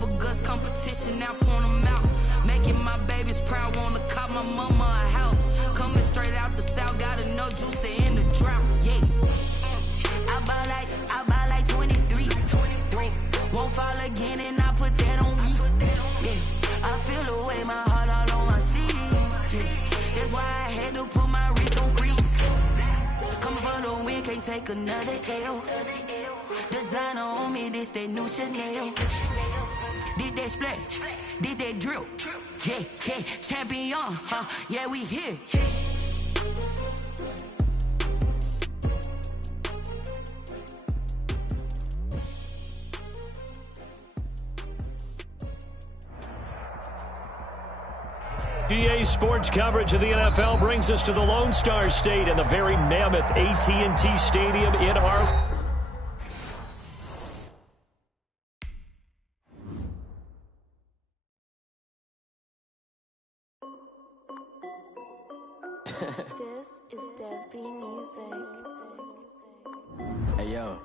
Bubble guts competition, now point them out. Making my babies proud, wanna cop my mama a house. Coming straight out the south, got enough juice to end the drought. Yeah. I buy like 23. Won't fall again and I put that on me. Yeah. I feel the way, my heart all on my sleeve. Yeah. That's why I had to put my wrist on freeze. Coming for the win, can't take another L. Designer on me, this that new Chanel. Did that splash, did that drill. Yeah, yeah, champion, yeah, we here. EA Sports coverage of the NFL brings us to the Lone Star State and the very mammoth AT&T Stadium in our... This is Dev B Music. Hey yo,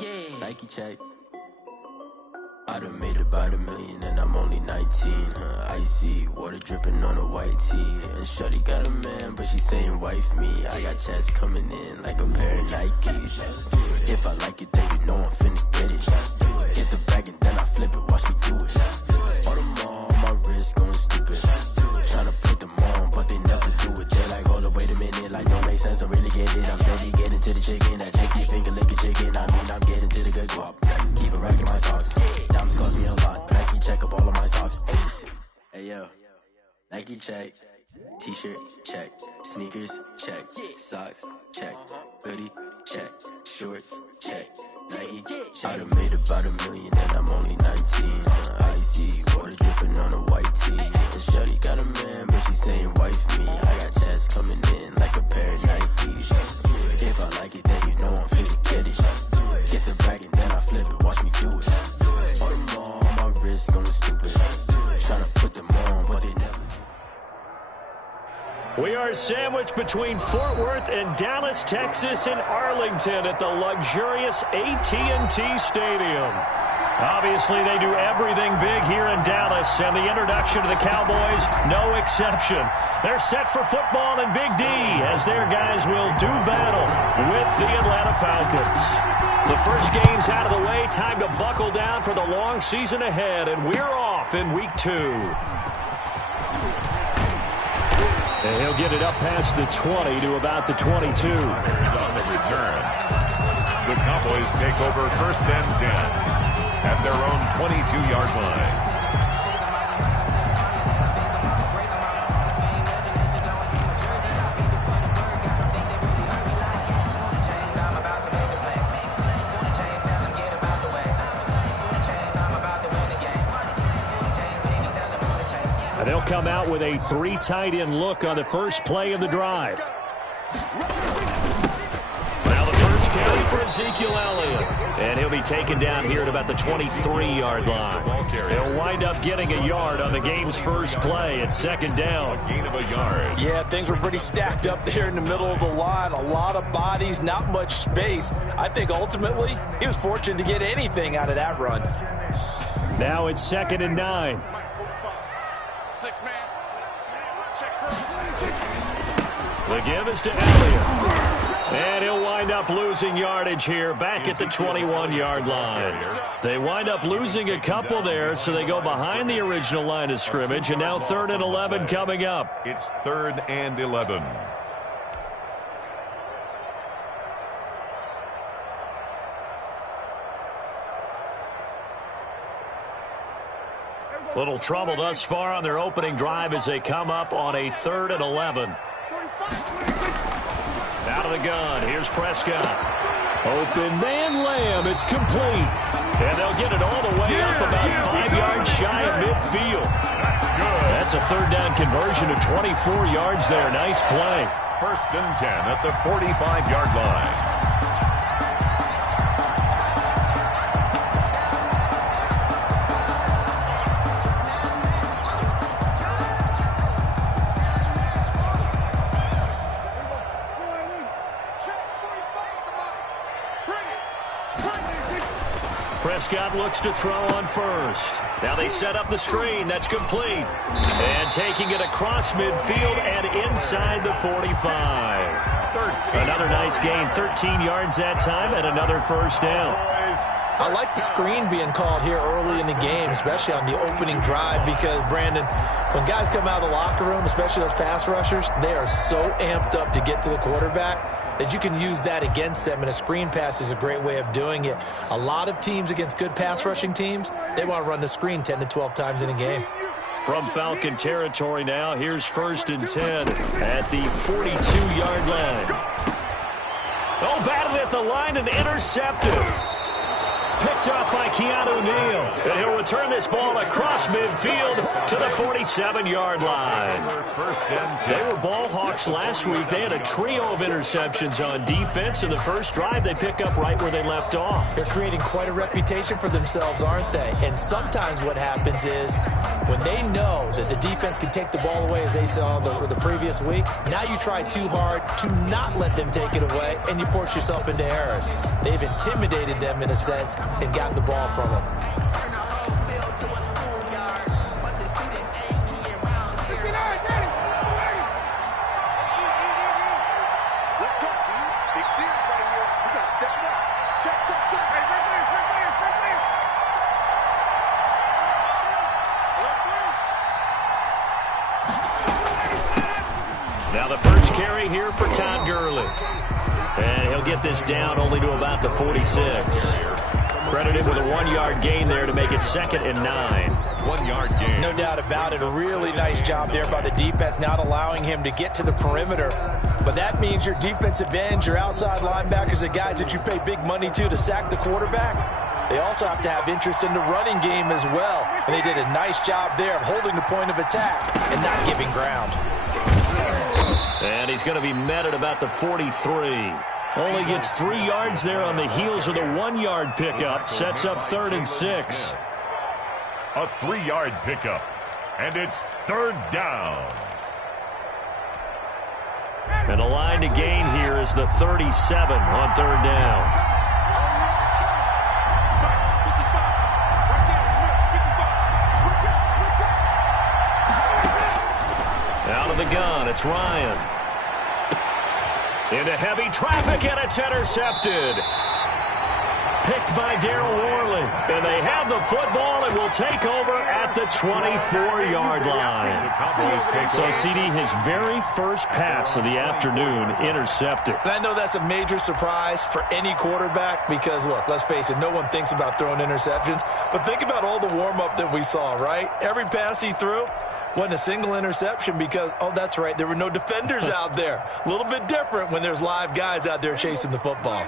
yeah. Nike check. I done made about $1 million and I'm only 19. Icy water dripping on a white tee. And shorty got a man, but she saying wife me. I got checks coming in like a pair of Nikes. If I like it, then you know I'm finna get it. Get the bag and then I flip it, watch me do it. All them on my wrist going stupid. Tryna put them on, but they never do it. They like, hold up, wait a minute, like don't make sense, don't really get it. I'm steady getting to the chicken, that janky finger licking chicken. I mean, I'm getting to the good guap. Keep it racking my sauce. Diamonds cost me a lot. Nike check up all of my stocks. Hey yo, Nike check. T-shirt check. Sneakers check. Socks check. Hoodie check. Shorts check. Nike check. I done made about $1 million and I'm only 19. Icy water dripping on a white tee. And shorty got a man, but she saying wife me. I got checks coming in like a pair of Nikes. If I like it, then you know I'm finna get it. Get the bag and then I flip it, watch me do it. All them on my wrist going stupid. Tryna put them on, but they never. We are sandwiched between Fort Worth and Dallas, Texas, and Arlington at the luxurious AT&T Stadium. Obviously, they do everything big here in Dallas, and the introduction to the Cowboys, no exception. They're set for football in Big D, as their guys will do battle with the Atlanta Falcons. The first game's out of the way, time to buckle down for the long season ahead, and we're off in Week 2. And he'll get it up past the 20 to about the 22. On the return, the Cowboys take over 1st and 10 at their own 22-yard line. They'll come out with a 3 tight end look on the first play of the drive. Now the first carry for Ezekiel Elliott. And he'll be taken down here at about the 23-yard line. He'll wind up getting a yard on the game's first play at 2nd down. A gain of a yard. Yeah, things were pretty stacked up there in the middle of the line. A lot of bodies, not much space. I think ultimately he was fortunate to get anything out of that run. Now it's 2nd and 9. The give is to Elliott. And he'll wind up losing yardage here back at the 21-yard line. They wind up losing a couple there, so they go behind the original line of scrimmage, and now 3rd and 11 coming up. It's 3rd and 11. Little trouble thus far on their opening drive as they come up on a 3rd and 11. Out of the gun, here's Prescott. Open man, Lamb, it's complete. And they'll get it all the way up about 5 yards shy of midfield. That's good. That's a 3rd down conversion of 24 yards there. Nice play. 1st and 10 at the 45-yard line. Prescott looks to throw on first. Now they set up the screen. That's complete. And taking it across midfield and inside the 45. Another nice gain. 13 yards that time and another first down. I like the screen being called here early in the game, especially on the opening drive, because, Brandon, when guys come out of the locker room, especially those pass rushers, they are so amped up to get to the quarterback that you can use that against them, and a screen pass is a great way of doing it. A lot of teams against good pass rushing teams, they want to run the screen 10 to 12 times in a game. From Falcon territory now, here's 1st and 10 at the 42-yard line. Oh, batted at the line and intercepted. Picked up by Keanu Neal. And he'll return this ball across midfield to the 47-yard line. They were ball hawks last week. They had a trio of interceptions on defense. In the first drive, they pick up right where they left off. They're creating quite a reputation for themselves, aren't they? And sometimes what happens is when they know that the defense can take the ball away, as they saw the previous week, now you try too hard to not let them take it away, and you force yourself into errors. They've intimidated them in a sense and gotten the ball from them. Now the first carry here for Todd Gurley. And he'll get this down only to about the 46. Credited with a 1-yard gain there to make it 2nd and 9. 1-yard gain. No doubt about it. A really nice job there by the defense, not allowing him to get to the perimeter. But that means your defensive ends, your outside linebackers, the guys that you pay big money to sack the quarterback, they also have to have interest in the running game as well. And they did a nice job there of holding the point of attack and not giving ground. And he's going to be met at about the 43. Only gets 3 yards there on the heels of the 1-yard pickup. Sets up 3rd and 6. A 3-yard pickup. And it's 3rd down. And the line to gain here is the 37 on 3rd down. Out of the gun, it's Ryan. Into heavy traffic, and it's intercepted. Picked by Darryl Worley. And they have the football and will take over at the 24-yard line. So, CD, his very first pass of the afternoon intercepted. And I know that's a major surprise for any quarterback because, look, let's face it, no one thinks about throwing interceptions. But think about all the warm-up that we saw, right? Every pass he threw wasn't a single interception because, oh, that's right, there were no defenders out there. A little bit different when there's live guys out there chasing the football.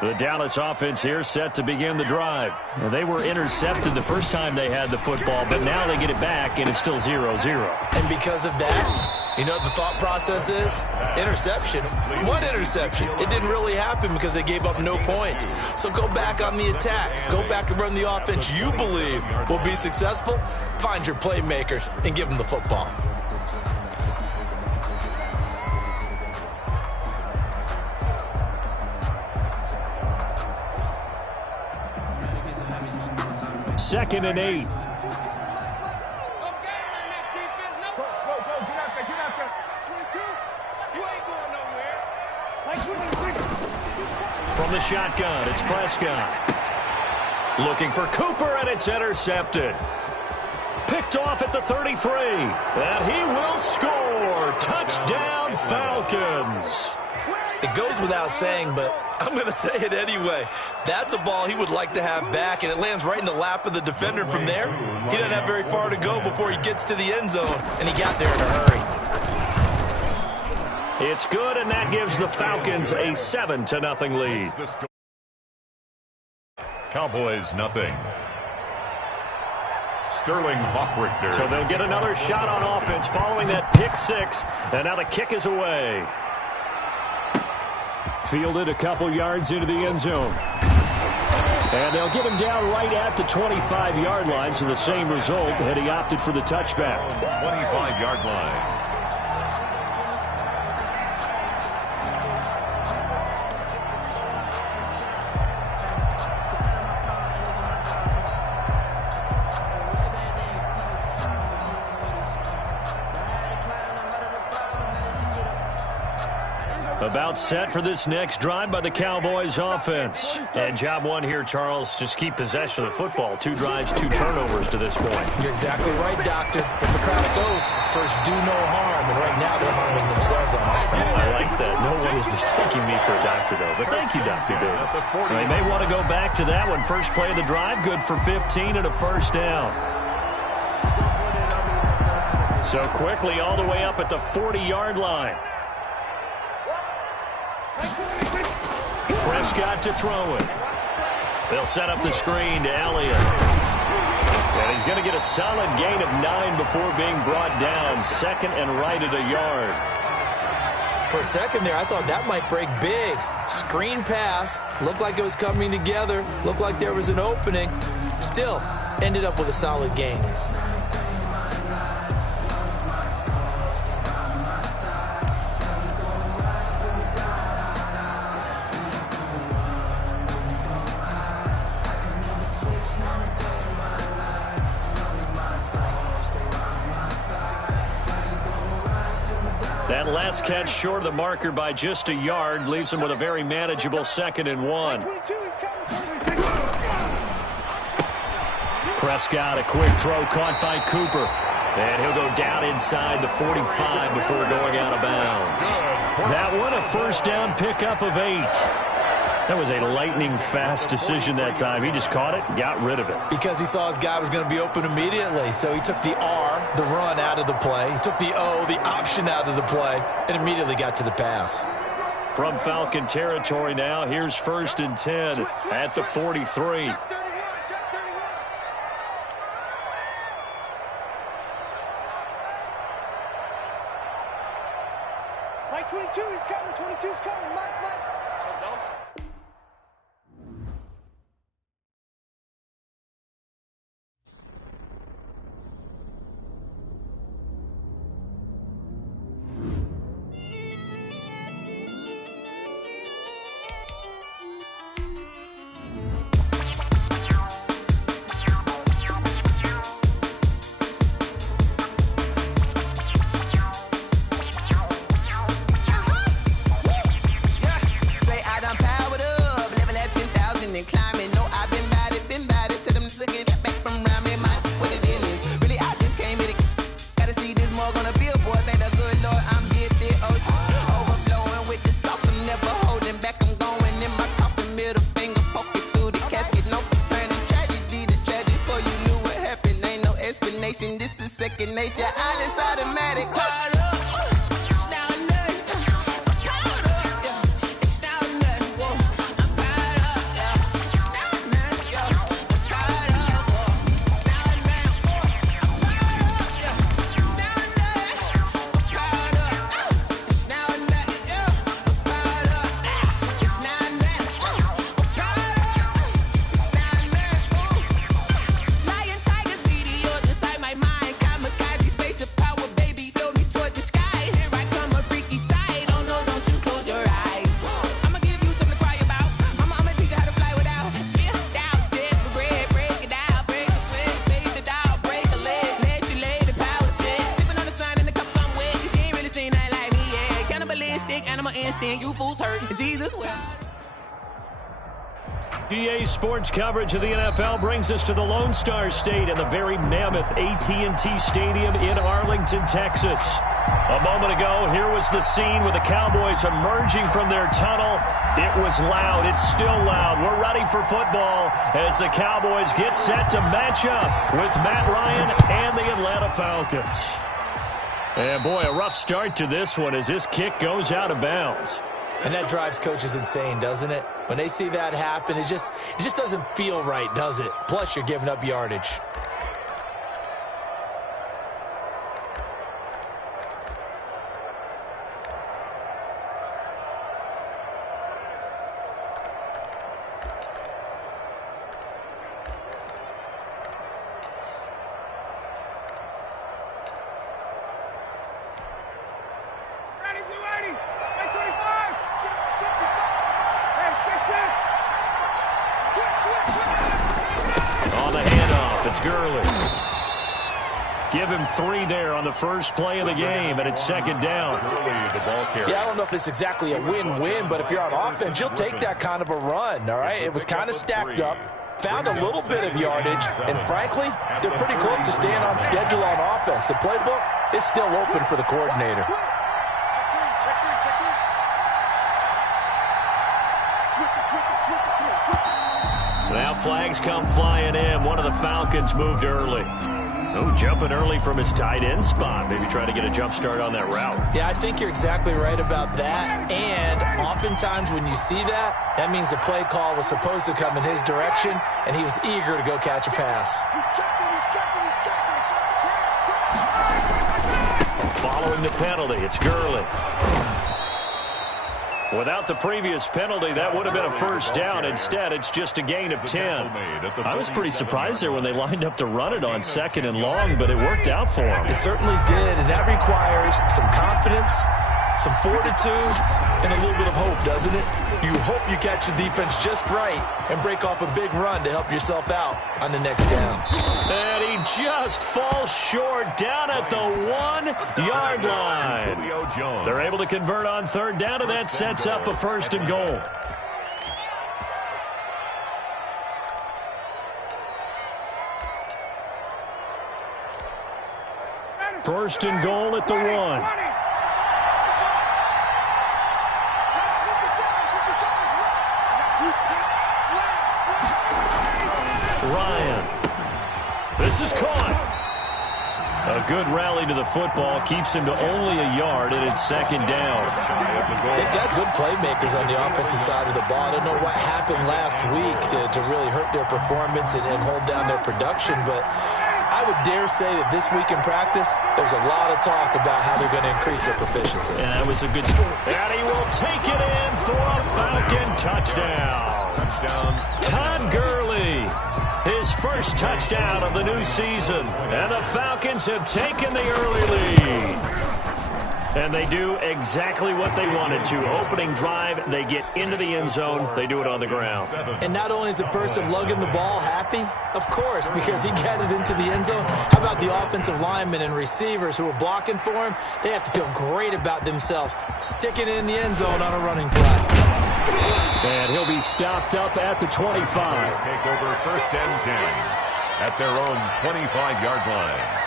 The Dallas offense here set to begin the drive. They were intercepted the first time they had the football, but now they get it back, and it's still 0-0. And because of that, you know what the thought process is? Interception. What interception? It didn't really happen because they gave up no points. So go back on the attack. Go back and run the offense you believe will be successful. Find your playmakers and give them the football. Second and 8. From the shotgun, it's Prescott. Looking for Cooper, and it's intercepted. Picked off at the 33. And he will score. Touchdown, Falcons. It goes without saying, but I'm going to say it anyway. That's a ball he would like to have back, and it lands right in the lap of the defender from there. He doesn't have very far to go before he gets to the end zone, and he got there in a hurry. It's good, and that gives the Falcons a 7-0 lead. Cowboys, nothing. Sterling Hawkrichter. So they'll get another shot on offense following that pick six, and now the kick is away. Fielded a couple yards into the end zone. And they'll get him down right at the 25-yard line, so the same result had he opted for the touchback. 25-yard line. About set for this next drive by the Cowboys offense. And job one here, Charles, just keep possession of the football. 2 drives, 2 turnovers to this point. You're exactly right, Doctor. Hippocratic oath, first do no harm. And right now they're harming themselves on offense. I like that. No one is mistaking me for a doctor, though. But thank you, Dr. Davis. They may want to go back to that one. First play of the drive, good for 15 and a first down. So quickly all the way up at the 40-yard line. Prescott to throw it. They'll set up the screen to Elliott. And he's going to get a solid gain of 9 before being brought down. Second and right at a yard. For a second there, I thought that might break big. Screen pass. Looked like it was coming together. Looked like there was an opening. Still, ended up with a solid gain. That last catch short of the marker by just a yard leaves him with a very manageable 2nd and 1. Prescott, a quick throw caught by Cooper. And he'll go down inside the 45 before going out of bounds. That one, a first down pickup of 8. That was a lightning-fast decision that time. He just caught it and got rid of it. Because he saw his guy was going to be open immediately. So he took the R, the run, out of the play. He took the O, the option, out of the play, and immediately got to the pass. From Falcon territory now, here's 1st and 10 at the 43. Mike 22 is coming. 22 is coming. Mike. So don't. This is second nature. All is automatic. DA Sports coverage of the NFL brings us to the Lone Star State and the very mammoth AT&T Stadium in Arlington, Texas. A moment ago, here was the scene with the Cowboys emerging from their tunnel. It was loud. It's still loud. We're ready for football as the Cowboys get set to match up with Matt Ryan and the Atlanta Falcons. And boy, a rough start to this one as this kick goes out of bounds. And that drives coaches insane, doesn't it? When they see that happen, it just doesn't feel right, does it? Plus, you're giving up yardage. Give him 3 there on the first play of the game, and it's second down. Yeah, I don't know if it's exactly a win-win, but if you're on offense, you'll take that kind of a run, all right? It was kind of stacked up, found a little bit of yardage, and frankly, they're pretty close to staying on schedule on offense. The playbook is still open for the coordinator. Now flags come flying in. One of the Falcons moved early. Oh, jumping early from his tight end spot. Maybe try to get a jump start on that route. Yeah, I think you're exactly right about that. And oftentimes when you see that, that means the play call was supposed to come in his direction, and he was eager to go catch a pass. Following the penalty, it's Gurley. Without the previous penalty, that would have been a first down. Instead, it's just a gain of 10. I was pretty surprised there when they lined up to run it on 2nd and long, but it worked out for them. It certainly did, and that requires some confidence, some fortitude, and a little bit of hope, doesn't it? You hope you catch the defense just right and break off a big run to help yourself out on the next down. And he just falls short down at the 1-yard line. They're able to convert on 3rd down, and that sets up a 1st and goal. First and goal at the 1. Ryan. This is caught. A good rally to the football keeps him to only a yard, and it's 2nd down. They've got good playmakers on the offensive side of the ball. I don't know what happened last week to really hurt their performance and hold down their production, but I would dare say that this week in practice, there's a lot of talk about how they're going to increase their proficiency. And that was a good story. And he will take it in for a Falcon touchdown. Todd Gurley, his first touchdown of the new season. And the Falcons have taken the early lead. And they do exactly what they wanted to. Opening drive, they get into the end zone. They do it on the ground. And not only is the person lugging the ball happy, of course, because he got it into the end zone. How about the offensive linemen and receivers who are blocking for him? They have to feel great about themselves, sticking it in the end zone on a running play. And he'll be stopped up at the 25. Take over 1st and 10 at their own 25-yard line.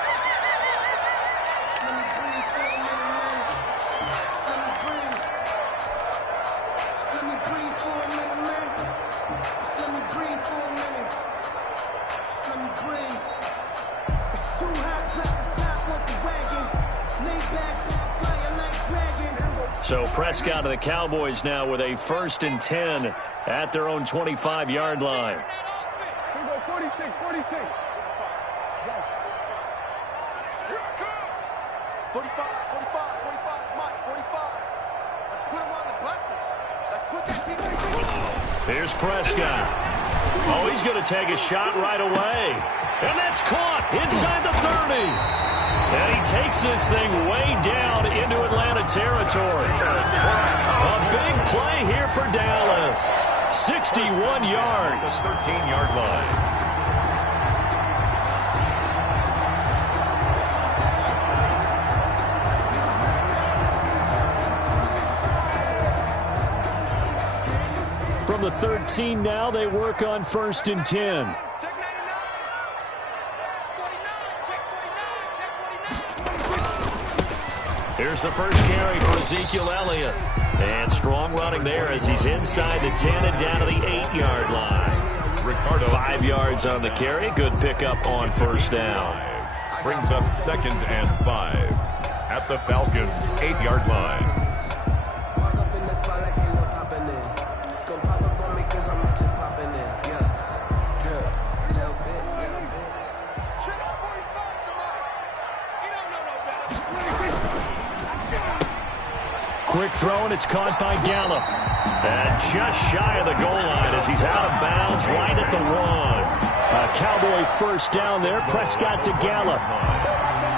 So Prescott and the Cowboys now with a 1st and 10 at their own 25-yard line. 46. 45. Mike, 45. Let's put him on the buses. Let's put that team. Here's Prescott. Oh, he's going to take a shot right away. And that's caught inside the 30. And he takes this thing way down into Atlanta territory. A big play here for Dallas. 61 yards. 13-yard line. From the 13 now, they work on 1st and 10. Here's the first carry for Ezekiel Elliott. And strong running there as he's inside the 10 and down to the 8-yard line. 5 yards on the carry. Good pickup on 1st down. Brings up 2nd and 5 at the Falcons' 8-yard line. Quick throw, and it's caught by Gallup. And just shy of the goal line as he's out of bounds right at the 1. A Cowboy 1st down there. Prescott to Gallup.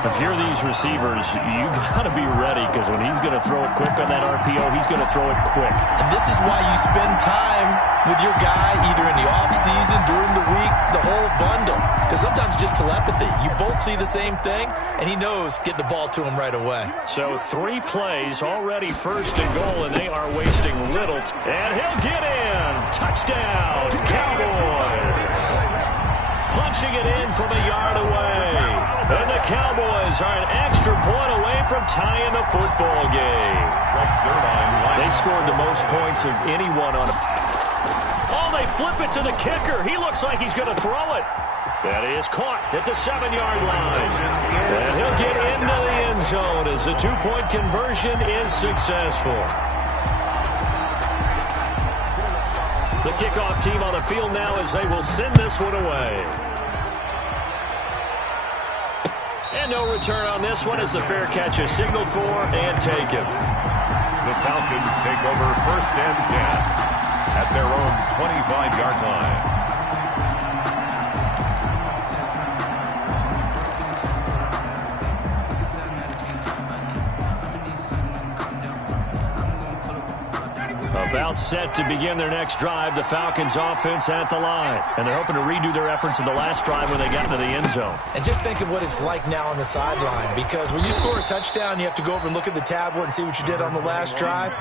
If you're these receivers, you got to be ready because when he's going to throw it quick on that RPO, he's going to throw it quick. And this is why you spend time with your guy either in the offseason, during the week, the whole bundle. Because sometimes it's just telepathy. You both see the same thing, and he knows get the ball to him right away. So 3 plays, already first and goal, and they are wasting little. And he'll get in. Touchdown, Cowboys. Punching it in from a yard away. And the Cowboys are an extra point away from tying the football game. They scored the most points of anyone on a... Oh, they flip it to the kicker. He looks like he's going to throw it. That is caught at the 7-yard line. And he'll get into the end zone as the 2-point conversion is successful. The kickoff team on the field now as they will send this one away. And no return on this one as the fair catch is signaled for and taken. The Falcons take over 1st and 10 at their own 25-yard line. About set to begin their next drive, the Falcons offense at the line. And they're hoping to redo their efforts in the last drive when they got into the end zone. And just think of what it's like now on the sideline, because when you score a touchdown, you have to go over and look at the tablet and see what you did on the last drive.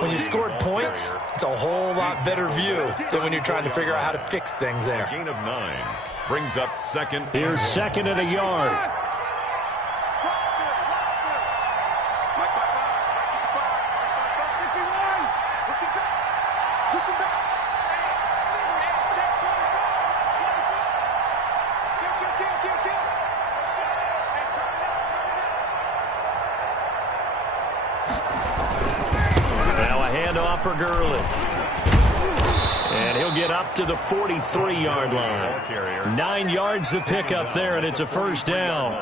When you scored points, it's a whole lot better view than when you're trying to figure out how to fix things there. Gain of 9 brings up second. Here's second and a yard. For Gurley. And he'll get up to the 43-yard line. 9 yards to pick up there, and it's a first down.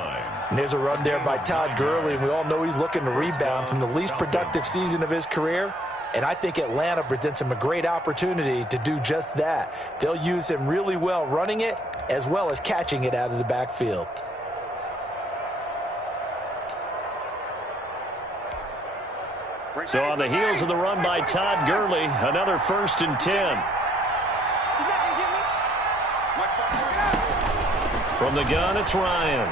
And there's a run there by Todd Gurley, and we all know he's looking to rebound from the least productive season of his career. And I think Atlanta presents him a great opportunity to do just that. They'll use him really well running it as well as catching it out of the backfield. So on the heels of the run by Todd Gurley, another 1st and 10. From the gun, it's Ryan.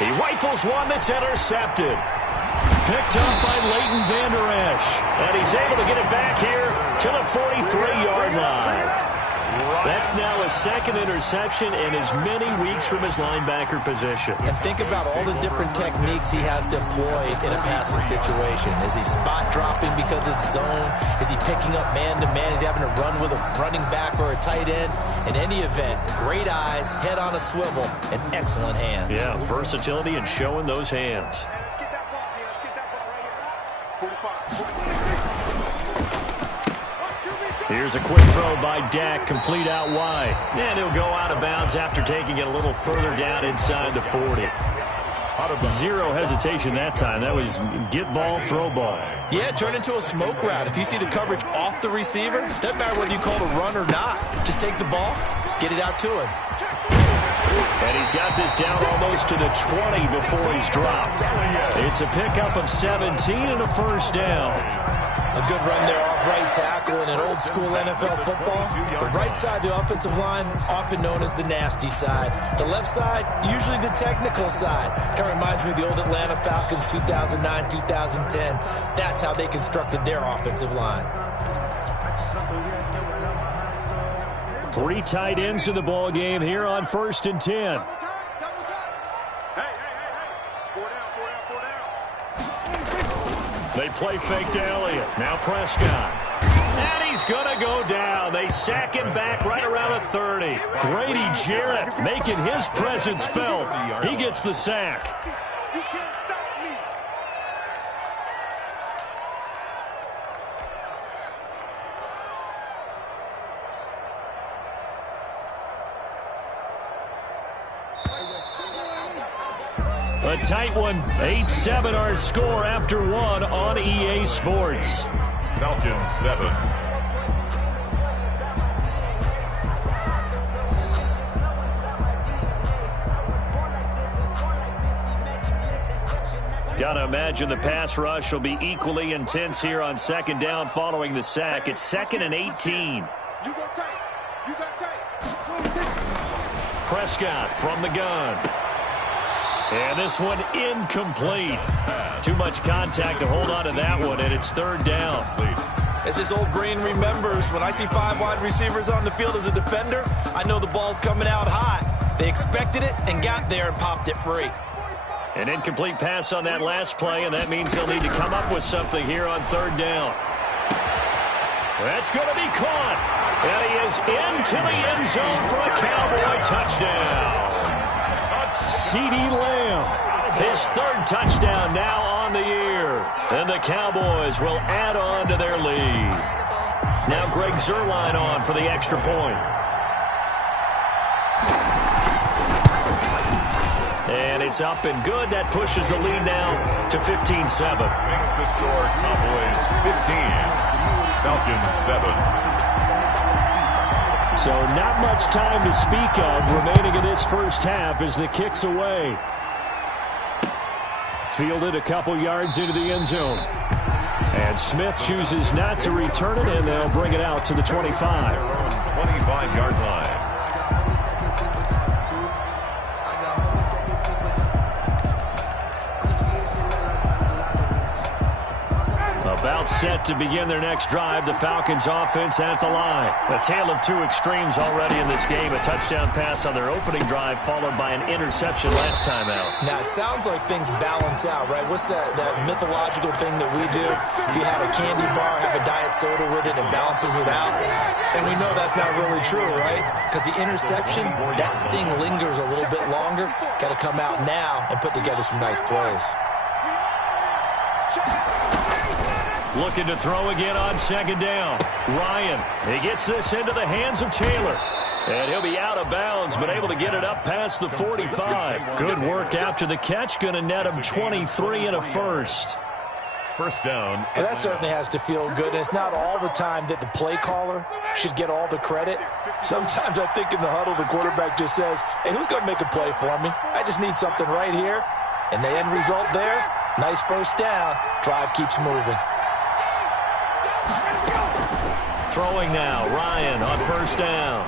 He rifles one that's intercepted. Picked up by Leighton Vander Esch. And he's able to get it back here to the 43-yard line. That's now his 2nd interception in as many weeks from his linebacker position. And think about all the different techniques he has to employ in a passing situation. Is he spot dropping because it's zone? Is he picking up man-to-man? Is he having to run with a running back or a tight end? In any event, great eyes, head on a swivel, and excellent hands. Yeah, versatility and showing those hands. Let's get that ball here. Let's get that ball right here. 45. Here's a quick throw by Dak, complete out wide. And he'll go out of bounds after taking it a little further down inside the 40. Zero hesitation that time. That was get ball, throw ball. Yeah, turn into a smoke route. If you see the coverage off the receiver, doesn't matter whether you call it a run or not. Just take the ball, get it out to him. And he's got this down almost to the 20 before he's dropped. It's a pickup of 17 and a first down. A good run there off right tackle in an old-school NFL football. The right side, the offensive line, often known as the nasty side. The left side, usually the technical side. Kind of reminds me of the old Atlanta Falcons 2009, 2010. That's how they constructed their offensive line. 3 tight ends in the ball game here on 1st and 10. They play fake to Elliott. Now Prescott. And he's going to go down. They sack him back right around the 30. Grady Jarrett making his presence felt. He gets the sack. You can't stop me. A tight one. 8-7 our score after 1 on EA Sports. Falcons 7. Got to imagine the pass rush will be equally intense here on second down following the sack. It's 2nd and 18. You go tight. You got tight. Prescott from the gun. And this one incomplete. Too much contact to hold on to that one, and it's 3rd down. As his old brain remembers, when I see 5 wide receivers on the field as a defender, I know the ball's coming out hot. They expected it and got there and popped it free. An incomplete pass on that last play, and that means they'll need to come up with something here on 3rd down. That's going to be caught. And he is into the end zone for a Cowboy touchdown. CeeDee Lamb, his 3rd touchdown now on the year. And the Cowboys will add on to their lead. Now Greg Zuerlein on for the extra point. And it's up and good. That pushes the lead now to 15-7. Makes the score Cowboys 15. Falcons 7. So not much time to speak of remaining in this first half as the kick's away. Fielded a couple yards into the end zone. And Smith chooses not to return it, and they'll bring it out to the 25. 25-yard line. About set to begin their next drive. The Falcons offense at the line. A tale of two extremes already in this game. A touchdown pass on their opening drive followed by an interception last time out. Now, it sounds like things balance out, right? What's that mythological thing that we do? If you have a candy bar, have a diet soda with it, it balances it out. And we know that's not really true, right? Because the interception, that sting lingers a little bit longer. Got to come out now and put together some nice plays. Looking to throw again on 2nd down. Ryan, he gets this into the hands of Taylor. And he'll be out of bounds, but able to get it up past the 45. Good work after the catch. Going to net him 23 and a first. First down. Well, that certainly has to feel good. And it's not all the time that the play caller should get all the credit. Sometimes I think in the huddle, the quarterback just says, hey, who's going to make a play for me? I just need something right here. And the end result there, nice first down. Drive keeps moving. Throwing now, Ryan on 1st down.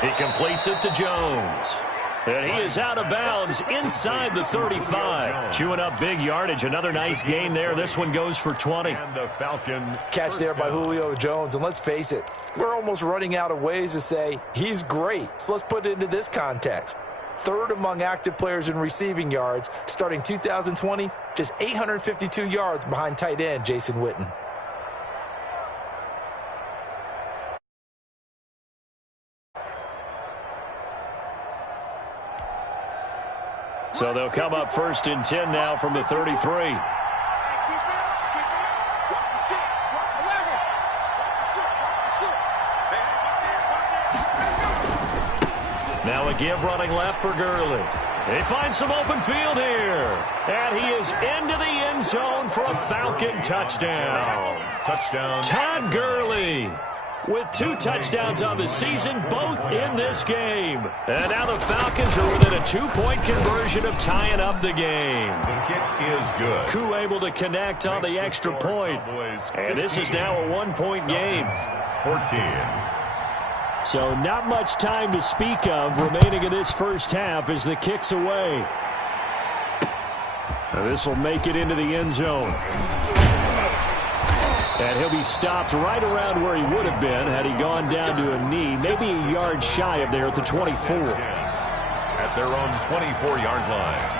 He completes it to Jones. And he is out of bounds inside the 35. Chewing up big yardage. Another nice gain there. This one goes for 20. And the Falcon catch there by Julio Jones. And let's face it, we're almost running out of ways to say he's great. So let's put it into this context. 3rd among active players in receiving yards. Starting 2020, just 852 yards behind tight end Jason Witten. So they'll come up 1st and 10 now from the 33. Now a give running left for Gurley. He finds some open field here. And he is into the end zone for a Falcon touchdown. Touchdown. Todd Gurley with 2 touchdowns on the season, both in this game. And now the Falcons are within a 2-point conversion of tying up the game. The kick is good. Koo able to connect on the extra point. And this is now a 1-point game. 14. So not much time to speak of remaining in this first half as the kick's away. And this will make it into the end zone. And he'll be stopped right around where he would have been had he gone down to a knee, maybe a yard shy of there at the 24. At their own 24-yard line.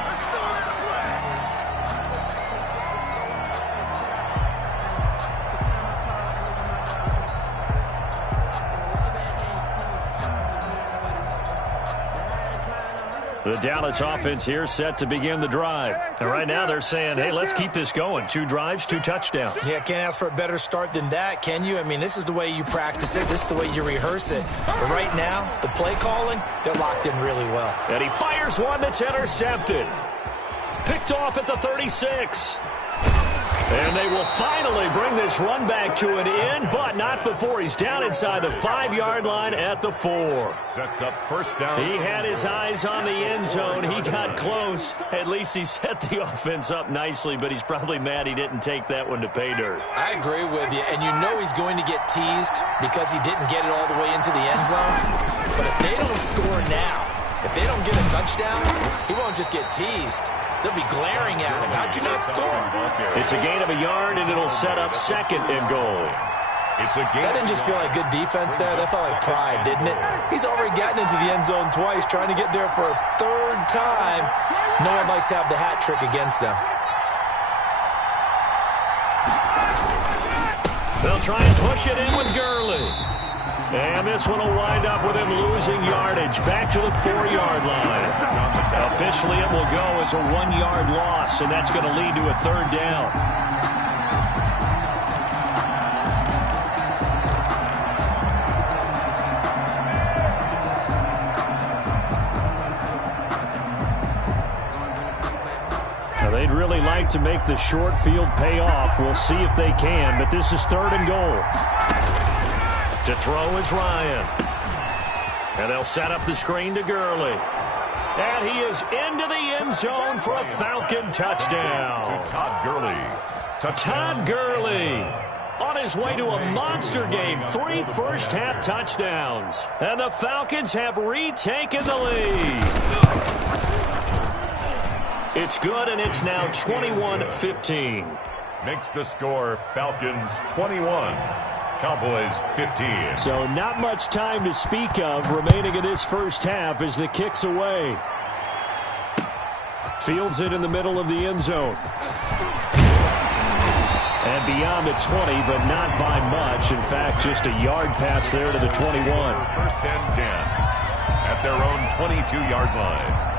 The Dallas offense here set to begin the drive. And right now they're saying, hey, let's keep this going. 2 drives, 2 touchdowns. Yeah, can't ask for a better start than that, can you? I mean, this is the way you practice it. This is the way you rehearse it. But right now, the play calling, they're locked in really well. And he fires one that's intercepted. Picked off at the 36. And they will finally bring this run back to an end, but not before he's down inside the 5-yard line at the 4. Sets up first down. He had his eyes on the end zone. He got close. At least he set the offense up nicely, but he's probably mad he didn't take that one to pay dirt. I agree with you, and you know he's going to get teased because he didn't get it all the way into the end zone. But if they don't score now, if they don't get a touchdown, he won't just get teased. They'll be glaring at him. How'd you not score? It's a gain of a yard, and it'll set up 2nd and goal. That didn't just feel like good defense there. That felt like pride, didn't it? He's already gotten into the end zone twice, trying to get there for a 3rd time. No one likes to have the hat trick against them. They'll try and push it in with Gurley. And this one will wind up with him losing yardage back to the 4-yard line. Officially, it will go as a 1-yard loss, and that's going to lead to a 3rd down. Now, they'd really like to make the short field pay off. We'll see if they can, but this is 3rd and goal. To throw is Ryan. And they'll set up the screen to Gurley. And he is into the end zone for a Falcon touchdown. To Todd Gurley. Todd Gurley on his way to a monster game. 3 first-half touchdowns. And the Falcons have retaken the lead. It's good, and it's now 21-15. Makes the score Falcons 21. Cowboys 15. So not much time to speak of remaining in this first half as the kick's away. Fields it in the middle of the end zone. And beyond the 20, but not by much. In fact, just a yard pass there to the 21. 1st and 10 at their own 22-yard line.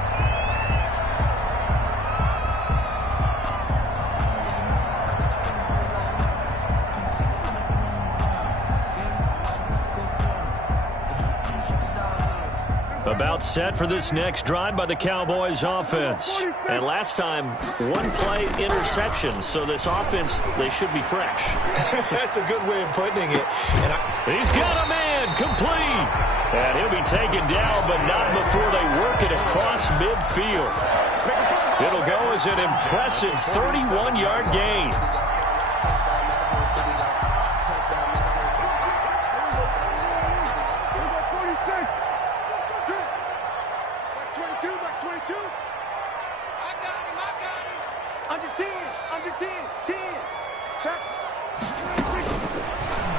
About set for this next drive by the Cowboys offense. And last time, 1-play interception. So this offense, they should be fresh. That's a good way of putting it. He's got a man complete. And he'll be taken down, but not before they work it across midfield. It'll go as an impressive 31-yard gain.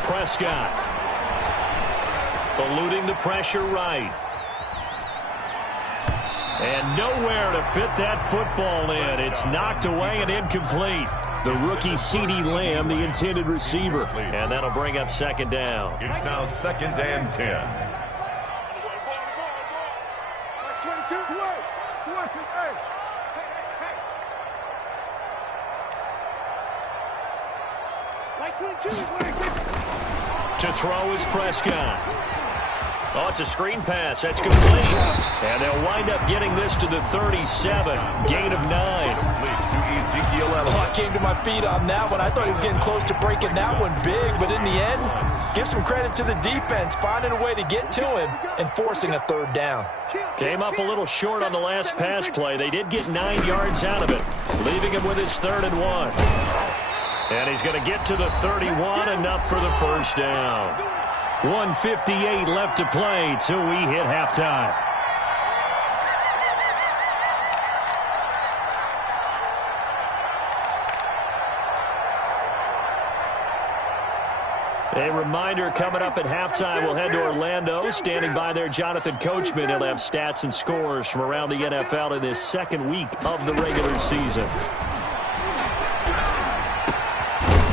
Prescott eluding the pressure right. And nowhere to fit that football in. It's knocked away and incomplete. The rookie CeeDee Lamb, the intended receiver. And that'll bring up 2nd down. It's now 2nd and 10. To throw is Prescott. Oh, it's a screen pass. That's complete. And they'll wind up getting this to the 37. Gain of 9. I came to my feet on that one. I thought he was getting close to breaking that one big, but in the end, give some credit to the defense, finding a way to get to him and forcing a 3rd down. Came up a little short on the last pass play. They did get 9 yards out of it, leaving him with his 3rd and 1. And he's going to get to the 31, enough for the 1st down. 1:58 left to play till we hit halftime. A reminder, coming up at halftime, we'll head to Orlando. Standing by there, Jonathan Coachman. He'll have stats and scores from around the NFL in this 2nd week of the regular season.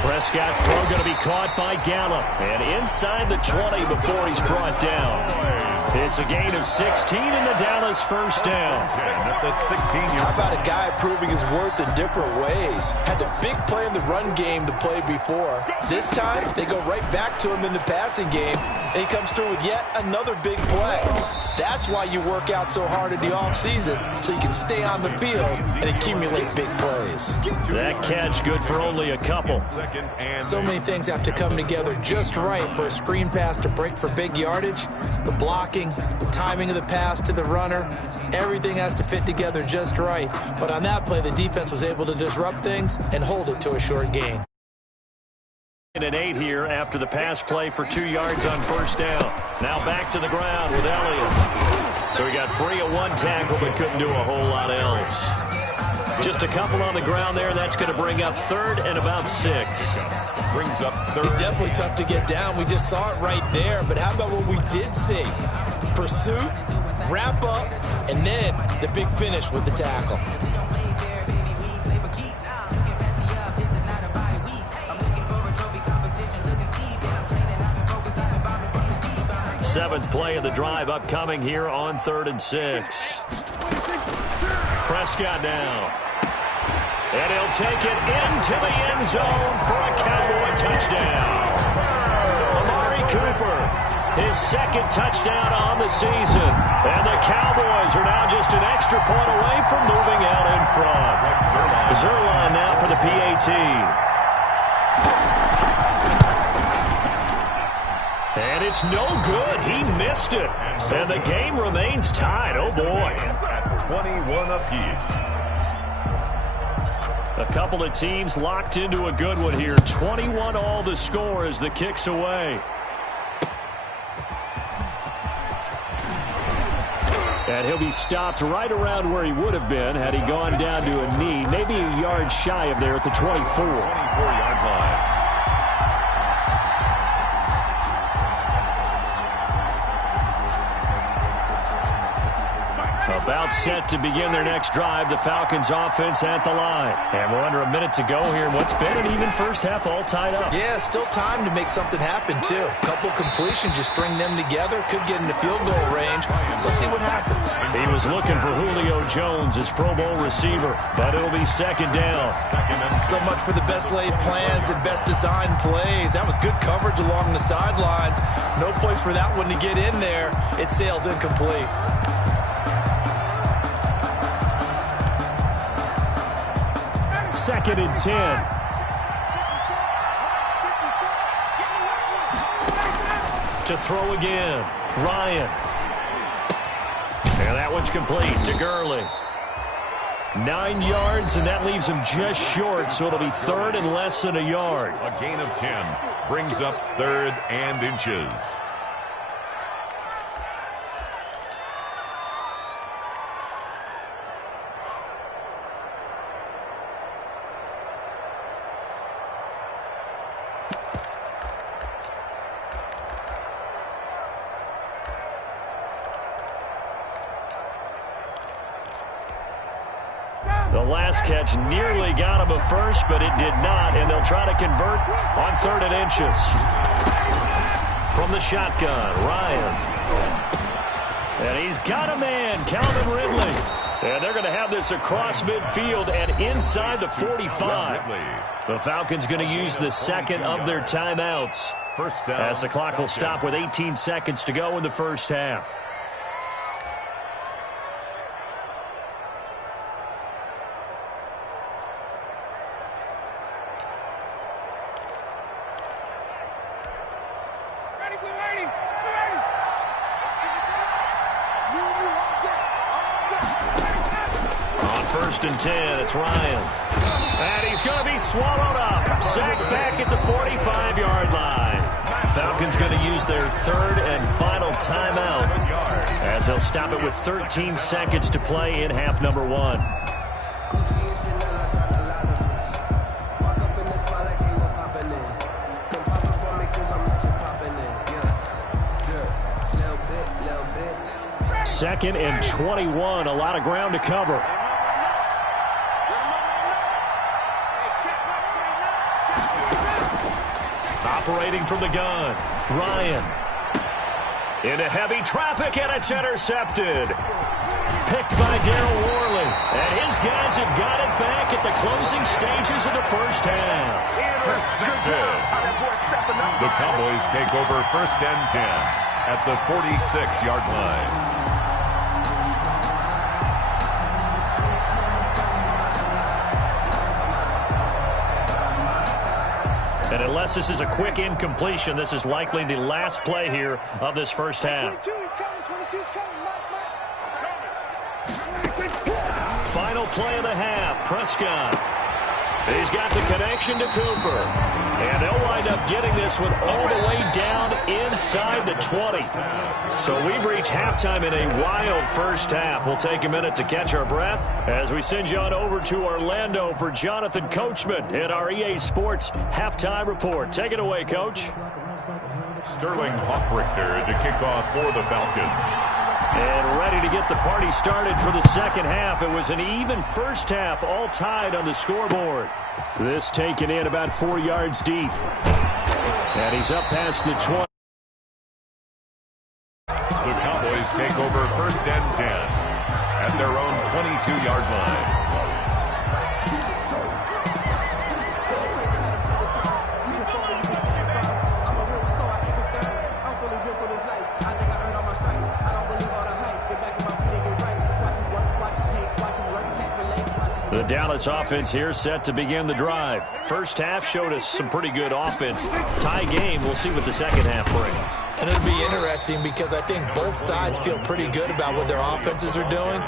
Prescott's throw going to be caught by Gallup. And inside the 20 before he's brought down. It's a gain of 16 in the Dallas first down. At the 16-yard. How about a guy proving his worth in different ways? Had the big play in the run game to play before. This time, they go right back to him in the passing game, and he comes through with yet another big play. That's why you work out so hard in the offseason, so you can stay on the field and accumulate big plays. That catch good for only a couple. So many things have to come together just right for a screen pass to break for big yardage. The blocking, the timing of the pass to the runner, everything has to fit together just right. But on that play, the defense was able to disrupt things and hold it to a short gain. And 8 here after the pass play for 2 yards on first down. Now back to the ground with Elliott. So he got free of one tackle but couldn't do a whole lot else. Just a couple on the ground there. That's going to bring up 3rd and about 6. Brings up 3rd. He's definitely tough to get down. We just saw it right there. But how about what we did see? Pursuit, wrap up, and then the big finish with the tackle. Seventh play of the drive upcoming here on 3rd and 6. Prescott now. And he'll take it into the end zone for a Cowboy touchdown. Amari Cooper, his 2nd touchdown on the season. And the Cowboys are now just an extra point away from moving out in front. Zerline now for the PAT. And it's no good. He missed it. And the game remains tied. Oh, boy. At 21 apiece. A couple of teams locked into a good one here. 21 all the score as the kick's away. And he'll be stopped right around where he would have been had he gone down to a knee. Maybe a yard shy of there at the 24. 24-yard line. About set to begin their next drive. The Falcons offense at the line. And we're under a minute to go here in what's been an even first half all tied up. Yeah, still time to make something happen, too. A couple completions, you string them together, could get into field goal range. Let's see what happens. He was looking for Julio Jones, his Pro Bowl receiver, but it'll be 2nd down. So much for the best laid plans and best designed plays. That was good coverage along the sidelines. No place for that one to get in there. It sails incomplete. 2nd and 10. To throw again. Ryan. And that one's complete to Gurley. 9 yards, and that leaves him just short, so it'll be 3rd and less than a yard. A gain of 10 brings up 3rd and inches. The last catch nearly got him a first, but it did not, and they'll try to convert on 3rd and inches. From the shotgun, Ryan. And he's got a man, Calvin Ridley. And they're going to have this across midfield and inside the 45. The Falcons going to use the 2nd of their timeouts. First down. As the clock will stop with 18 seconds to go in the first half. On 1st and 10, it's Ryan. And he's going to be swallowed up. Sacked back at the 45-yard line. Falcons going to use their 3rd and final timeout as they'll stop it with 13 seconds to play in half number 1. Second and 21, a lot of ground to cover. Operating from the gun, Ryan. Into heavy traffic, and it's intercepted. Picked by Darryl Worley. And his guys have got it back at the closing stages of the first half. Intercepted. The Cowboys take over 1st and 10 at the 46-yard line. And unless this is a quick incompletion, this is likely the last play here of this first half. 22's coming. 22's coming. Final play of the half. Prescott. He's got the connection to Cooper. And they'll wind up getting this one all the way down inside the 20. So we've reached halftime in a wild first half. We'll take a minute to catch our breath as we send you on over to Orlando for Jonathan Coachman in our EA Sports Halftime Report. Take it away, Coach. Sterling Hoffrichter to kick off for the Falcons. And ready to get the party started for the second half. It was an even first half, all tied on the scoreboard. This taken in about 4 yards deep. And he's up past the 20. The Cowboys take over 1st and 10 at their own 22-yard line. The Dallas offense here set to begin the drive. First half showed us some pretty good offense. Tie game. We'll see what the second half brings. And it'll be interesting because I think both sides feel pretty good about what their offenses are doing.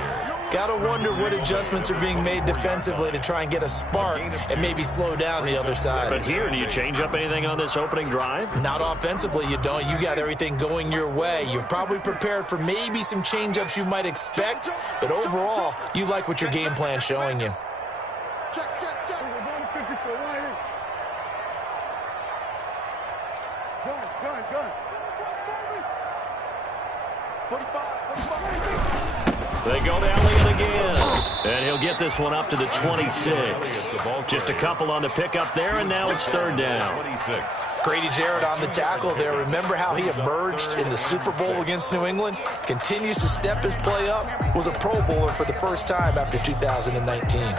Got to wonder what adjustments are being made defensively to try and get a spark and maybe slow down the other side. But here, do you change up anything on this opening drive? Not offensively, you don't. You got everything going your way. You've probably prepared for maybe some change-ups you might expect, but overall, you like what your game plan's showing you. Check, check, check. Gun. 45. They go to Elliott again. And he'll get this one up to the 26. Just a couple on the pickup there, and now it's 3rd down. Grady Jarrett on the tackle there. Remember how he emerged in the Super Bowl against New England? Continues to step his play up. Was a Pro Bowler for the first time after 2019.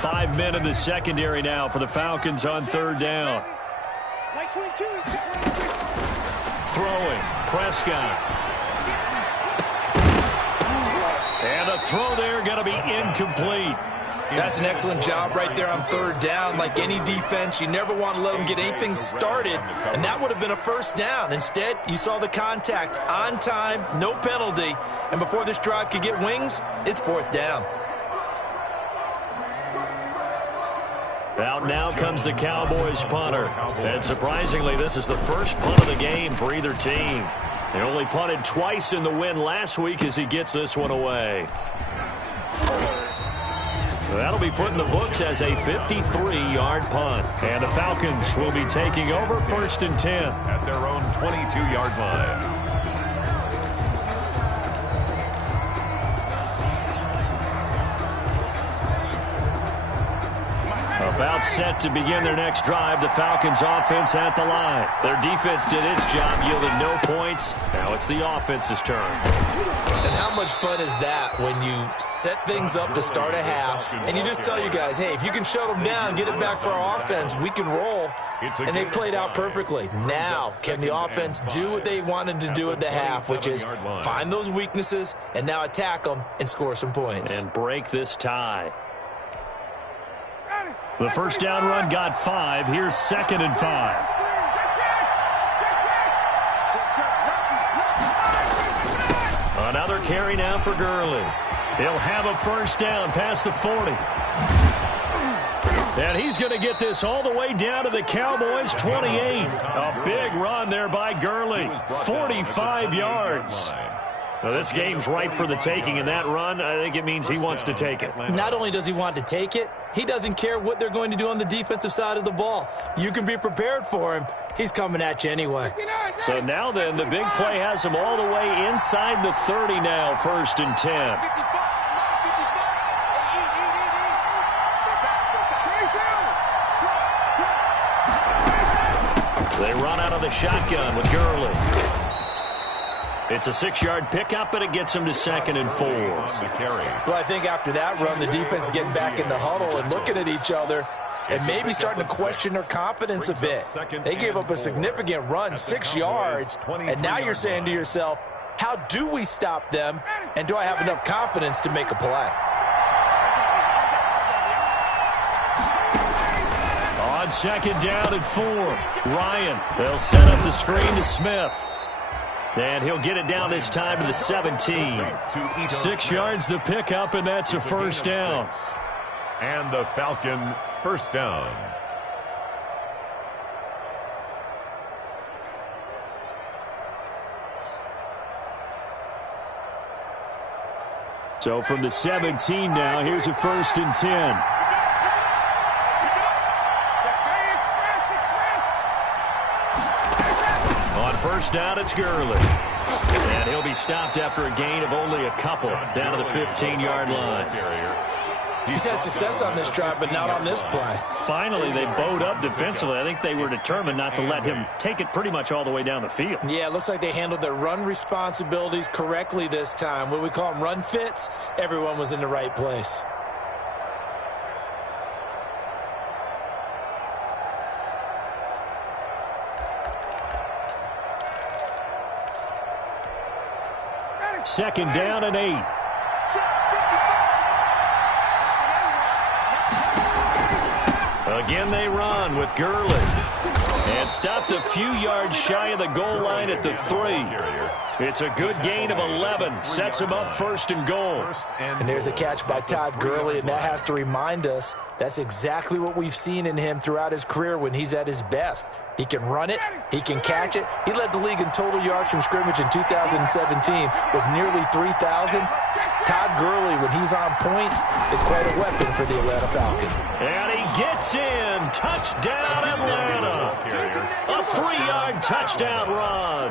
5 men in the secondary now for the Falcons on 3rd down. Throwing. Prescott. And a throw there going to be incomplete. That's an excellent job right there on 3rd down. Like any defense, you never want to let them get anything started, and that would have been a 1st down. Instead, you saw the contact on time, no penalty, and before this drive could get wings, it's 4th down. Out now comes the Cowboys punter. And surprisingly, this is the first punt of the game for either team. They only punted twice in the win last week as he gets this one away. That'll be put in the books as a 53-yard punt. And the Falcons will be taking over 1st and 10. At their own 22-yard line. About set to begin their next drive, the Falcons offense at the line. Their defense did its job, yielded no points. Now it's the offense's turn. And how much fun is that when you set things up to start a half, and you just tell you guys, hey, if you can shut them down, get it back for our offense, we can roll. And they played out perfectly. Now, can the offense do what they wanted to do at the half, which is find those weaknesses and now attack them and score some points. And break this tie. The 1st down run got 5. Here's 2nd and 5. Another carry now for Gurley. He'll have a 1st down past the 40. And he's going to get this all the way down to the Cowboys' 28. A big run there by Gurley. 45 yards. Now, this game's ripe for the taking, and that run, I think it means he wants to take it. Not only does he want to take it, he doesn't care what they're going to do on the defensive side of the ball. You can be prepared for him. He's coming at you anyway. So now then, the big play has him all the way inside the 30 now, 1st and 10. They run out of the shotgun with Gurley. It's a 6-yard pickup, and it gets him to 2nd and 4. Well, I think after that run, the defense is getting back in the huddle and looking at each other and maybe starting to question their confidence a bit. They gave up a significant run, 6 yards, and now you're saying to yourself, how do we stop them, and do I have enough confidence to make a play? On 2nd down and 4, Ryan. They'll set up the screen to Smith. And he'll get it down this time to the 17. 6 yards the pickup, and that's a first down. And the Falcon first down. So from the 17 now, here's a 1st and 10. On first down, it's Gurley. And he'll be stopped after a gain of only a couple down to the 15-yard line. He's had success on this drive, but not on this play. Finally, they bowed up defensively. I think they were determined not to let him take it pretty much all the way down the field. Yeah, it looks like they handled their run responsibilities correctly this time. What we call them run fits, everyone was in the right place. Second down and 8. Again they run with Gurley. And stopped a few yards shy of the goal line at the 3. It's a good gain of 11. Sets him up 1st and goal. And there's a catch by Todd Gurley, and that has to remind us that's exactly what we've seen in him throughout his career when he's at his best. He can run it. He can catch it. He led the league in total yards from scrimmage in 2017 with nearly 3,000. Todd Gurley, when he's on point, is quite a weapon for the Atlanta Falcons. And he gets in. Touchdown, Atlanta. A 3-yard touchdown run.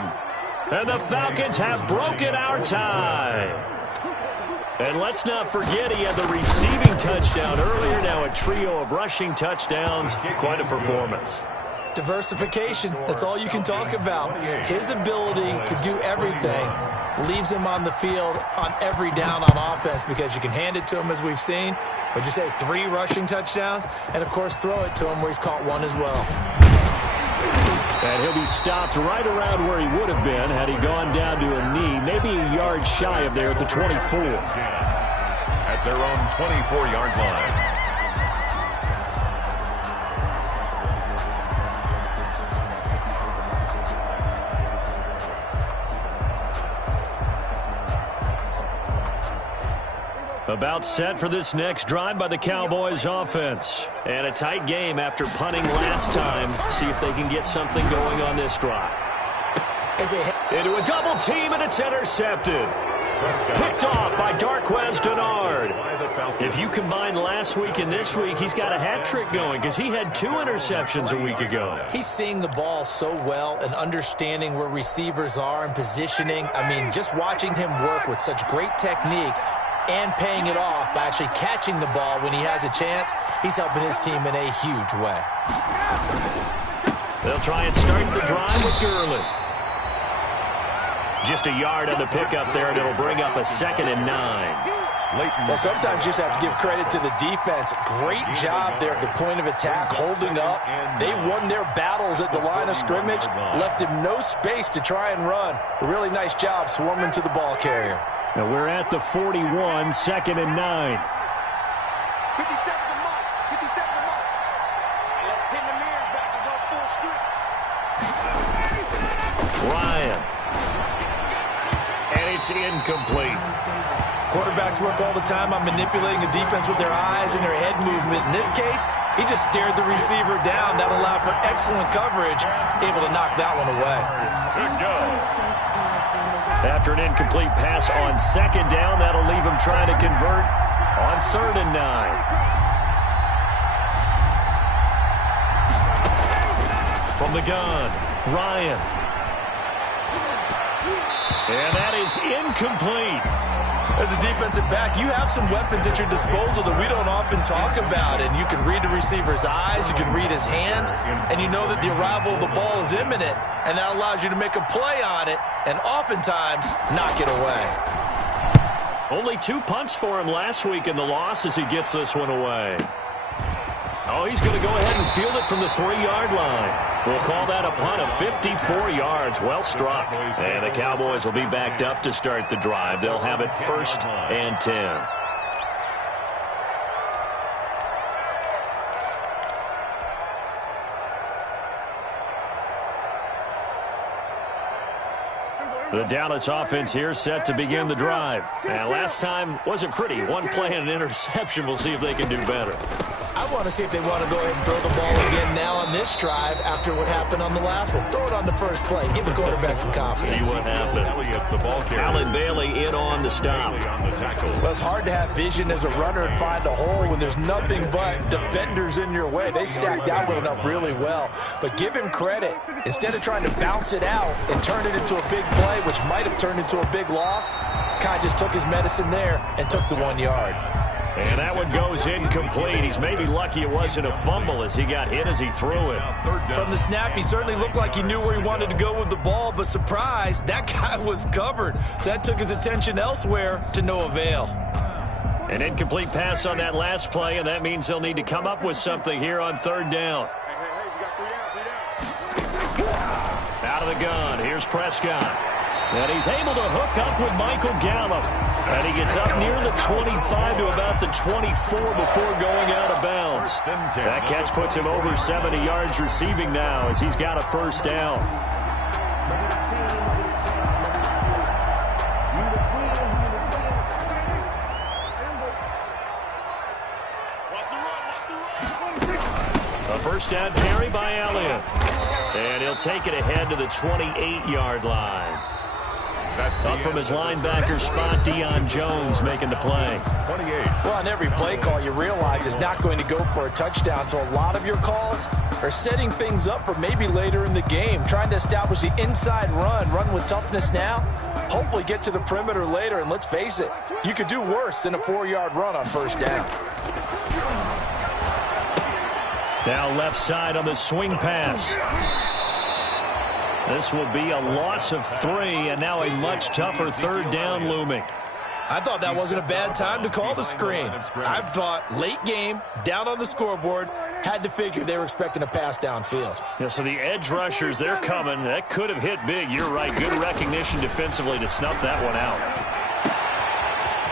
And the Falcons have broken our tie. And let's not forget he had the receiving touchdown earlier. Now a trio of rushing touchdowns. Quite a performance. Diversification, that's all you can talk about. His ability to do everything leaves him on the field on every down on offense because you can hand it to him as we've seen. Would you say 3 rushing touchdowns? And, of course, throw it to him where he's caught 1 as well. And he'll be stopped right around where he would have been had he gone down to a knee, maybe a yard shy of there at the 24. At their own 24-yard line. About set for this next drive by the Cowboys offense. And a tight game after punting last time. See if they can get something going on this drive. Into a double team, and it's intercepted. Picked off by Darquez Dennard. If you combine last week and this week, he's got a hat trick going because he had 2 interceptions a week ago. He's seeing the ball so well and understanding where receivers are and positioning. I mean, just watching him work with such great technique and paying it off by actually catching the ball when he has a chance, he's helping his team in a huge way. They'll try and start the drive with Gurley. Just a yard on the pickup there, and it'll bring up a 2nd and 9. Well, sometimes you just have to give credit to the defense. Great job there at the point of attack, holding up. They won their battles at the line of scrimmage, left him no space to try and run. A really nice job swarming to the ball carrier. Now we're at the 41, 2nd and 9. 57 the mark. 57 the mark. Let's pin the mirrors back and go full street. Ryan. And it's incomplete. Quarterbacks work all the time on manipulating the defense with their eyes and their head movement. In this case, he just stared the receiver down. That allowed for excellent coverage, able to knock that one away. Good go. After an incomplete pass on 2nd down, that'll leave him trying to convert on 3rd and 9. From the gun, Ryan. And that is incomplete. As a defensive back, you have some weapons at your disposal that we don't often talk about. And you can read the receiver's eyes, you can read his hands, and you know that the arrival of the ball is imminent, and that allows you to make a play on it and oftentimes knock it away. Only 2 punts for him last week in the loss as he gets this one away. Oh, he's going to go ahead and field it from the 3-yard line. We'll call that a punt of 54 yards. Well struck. And the Cowboys will be backed up to start the drive. They'll have it 1st and 10. The Dallas offense here set to begin the drive. And last time wasn't pretty. One play and an interception. We'll see if they can do better. I want to see if they want to go ahead and throw the ball again now on this drive after what happened on the last one. Throw it on the first play. Give the quarterback some confidence. See what happens. Alan Bailey in on the stop. Well, it's hard to have vision as a runner and find a hole when there's nothing but defenders in your way. They stacked that one up really well. But give him credit. Instead of trying to bounce it out and turn it into a big play, which might have turned into a big loss, Kai just took his medicine there and took the 1 yard. And that one goes incomplete. He's maybe lucky it wasn't a fumble as he got hit as he threw it. From the snap, he certainly looked like he knew where he wanted to go with the ball, but surprise, that guy was covered. So that took his attention elsewhere to no avail. An incomplete pass on that last play, and that means they'll need to come up with something here on 3rd down. Out of the gun, here's Prescott. And he's able to hook up with Michael Gallup. And he gets up near the 25 to about the 24 before going out of bounds. That catch puts him over 70 yards receiving now as he's got a 1st down. A 1st down carry by Elliott. And he'll take it ahead to the 28-yard line. Up from his linebacker spot, Deion Jones making the play. 28. Well, on every play call, you realize it's not going to go for a touchdown. So a lot of your calls are setting things up for maybe later in the game, trying to establish the inside run with toughness now, hopefully get to the perimeter later. And let's face it, you could do worse than a 4-yard run on 1st down. Now left side on the swing pass. This will be a loss of 3, and now a much tougher 3rd down looming. I thought that wasn't a bad time to call the screen. I thought late game, down on the scoreboard, had to figure they were expecting a pass downfield. Yeah, so the edge rushers, they're coming. That could have hit big. You're right. Good recognition defensively to snuff that one out.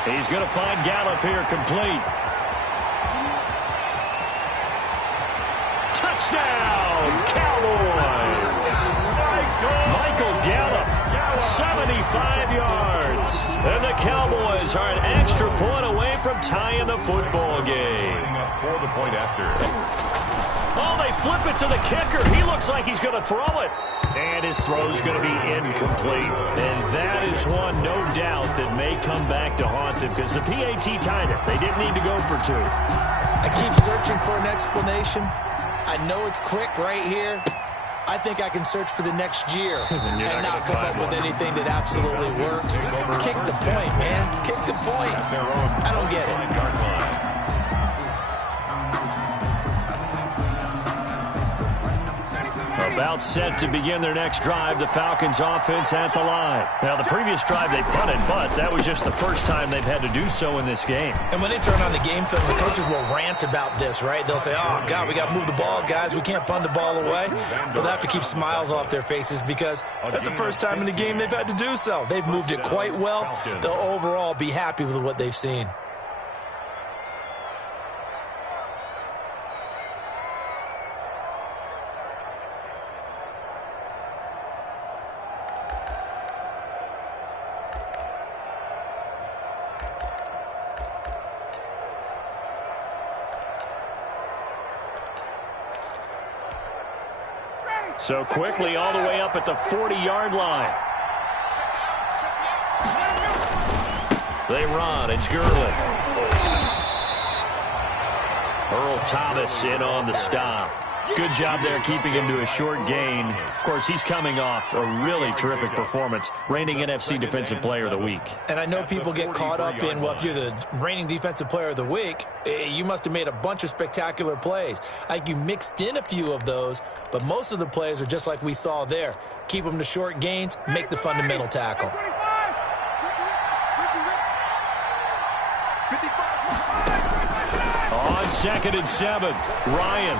He's going to find Gallup here complete. Touchdown, Cowboys! Michael Gallup, 75 yards. And the Cowboys are an extra point away from tying the football game. For the point after. Oh, they flip it to the kicker. He looks like he's going to throw it. And his throw's going to be incomplete. And that is one, no doubt, that may come back to haunt them because the PAT tied it. They didn't need to go for 2. I keep searching for an explanation. I know it's quick right here. I think I can search for the next year and not come up with anything that absolutely works. Kick the point, man. Kick the point. I don't get it. About set to begin their next drive, the Falcons offense at the line. Now, the previous drive they punted, but that was just the first time they've had to do so in this game. And when they turn on the game film, the coaches will rant about this, right? They'll say, oh, God, we got to move the ball, guys. We can't punt the ball away. But they'll have to keep smiles off their faces because that's the first time in the game they've had to do so. They've moved it quite well. They'll overall be happy with what they've seen. So quickly all the way up at the 40-yard line. They run. It's Gurley. Earl Thomas in on the stop. Good job there keeping him to a short gain. Of course, he's coming off a really terrific performance, reigning NFC Defensive Player of the Week. And I know people get caught up in, well, if you're the reigning Defensive Player of the Week, you must have made a bunch of spectacular plays. Like you mixed in a few of those, but most of the plays are just like we saw there. Keep them to short gains, make the fundamental tackle. On 2nd and 7, Ryan.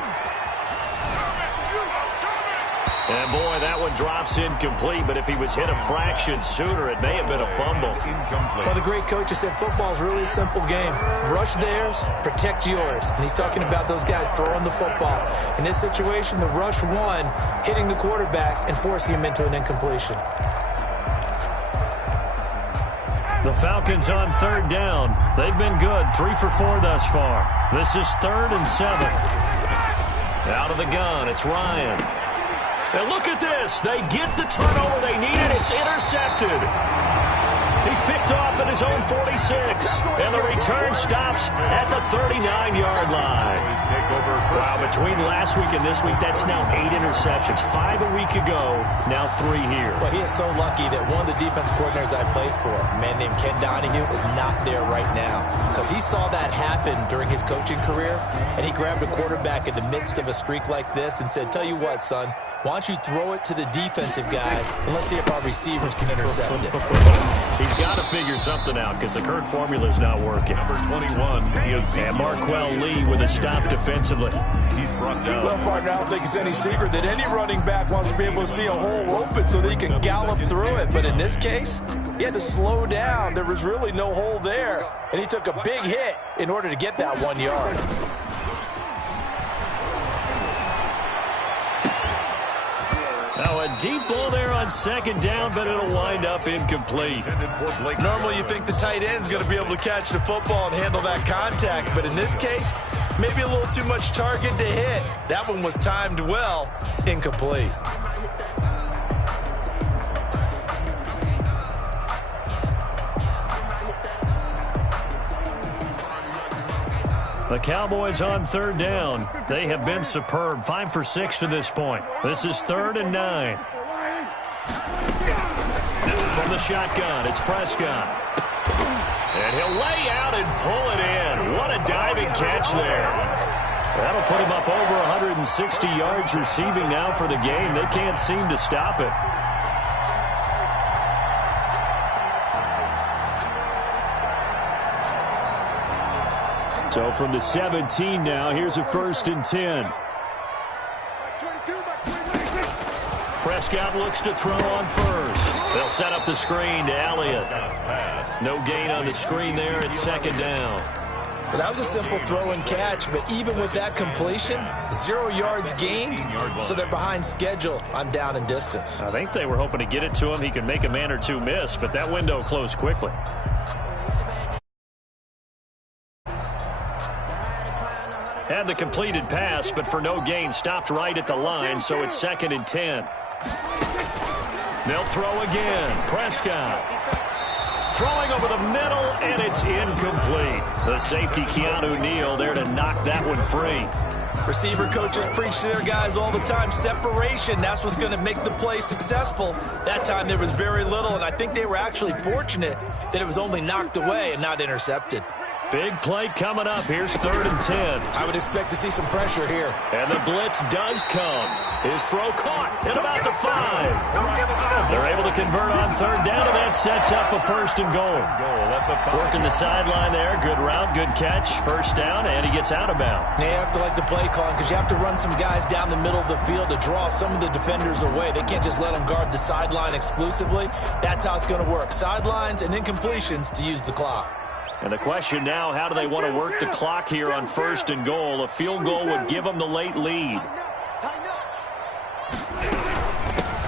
And, boy, that one drops incomplete, but if he was hit a fraction sooner, it may have been a fumble. Well, the great coach has said football is really a simple game. Rush theirs, protect yours. And he's talking about those guys throwing the football. In this situation, the rush won, hitting the quarterback and forcing him into an incompletion. The Falcons on 3rd down. They've been good, 3 for 4 thus far. This is 3rd and 7. Out of the gun, it's Ryan. And look at this. They get the turnover they needed. It's intercepted. He's picked off at his own 46. And the return stops at the 39-yard line. Wow, between last week and this week, that's now 8 interceptions. 5 a week ago, now 3 here. Well, he is so lucky that one of the defense coordinators I played for, a man named Ken Donahue, is not there right now. Because he saw that happen during his coaching career, and he grabbed a quarterback in the midst of a streak like this and said, tell you what, son, why don't you throw it to the defensive guys, and let's see if our receivers can intercept it. He's got to figure something out because the current formula is not working. Number 21 is Marquell Lee with a stop defensively. He's brought down. Well, partner, I don't think it's any secret that any running back wants to be able to see a hole open so that he can gallop through it. But in this case, he had to slow down. There was really no hole there, and he took a big hit in order to get that 1 yard. Now a deep ball there on 2nd down, but it'll wind up incomplete. Normally you think the tight end's going to be able to catch the football and handle that contact, but in this case, maybe a little too much target to hit. That one was timed well, incomplete. The Cowboys on 3rd down. They have been superb. 5 for 6 to this point. This is 3rd and 9. From the shotgun, it's Prescott. And he'll lay out and pull it in. What a diving catch there. That'll put him up over 160 yards receiving now for the game. They can't seem to stop it. So from the 17 now, here's a 1st and 10. Prescott looks to throw on 1st. They'll set up the screen to Elliott. No gain on the screen there at 2nd down. Well, that was a simple throw and catch, but even with that completion, 0 yards gained, so they're behind schedule on down and distance. I think they were hoping to get it to him. He could make a man or two miss, but that window closed quickly. Had the completed pass, but for no gain, stopped right at the line, so it's 2nd and 10. They'll throw again. Prescott throwing over the middle, and it's incomplete. The safety, Keanu Neal, there to knock that one free. Receiver coaches preach to their guys all the time. Separation, that's what's going to make the play successful. That time there was very little, and I think they were actually fortunate that it was only knocked away and not intercepted. Big play coming up. Here's 3rd and 10. I would expect to see some pressure here. And the blitz does come. His throw caught at about the 5. They're able to convert on 3rd down, and that sets up a 1st and goal. Working the sideline there. Good route, good catch. 1st down, and he gets out of bounds. You have to like the play calling because you have to run some guys down the middle of the field to draw some of the defenders away. They can't just let them guard the sideline exclusively. That's how it's going to work. Sidelines and incompletions to use the clock. And the question now, how do they want to work the clock here on 1st and goal? A field goal would give them the late lead.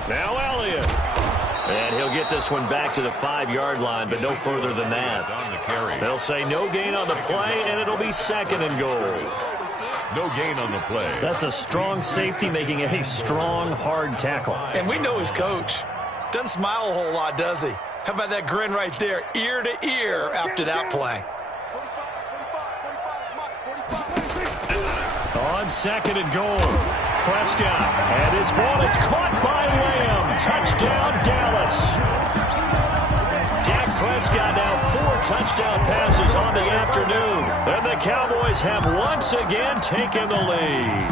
Now Elliott. And he'll get this one back to the 5-yard line, but no further than that. They'll say no gain on the play, and it'll be 2nd and goal. No gain on the play. That's a strong safety making a strong, hard tackle. And we know his coach. Doesn't smile a whole lot, does he? How about that grin right there, ear to ear after that play? On 2nd and goal. Prescott. And his ball is caught by Lamb. Touchdown, Dallas. Dak Prescott now 4 touchdown passes on the afternoon. And the Cowboys have once again taken the lead.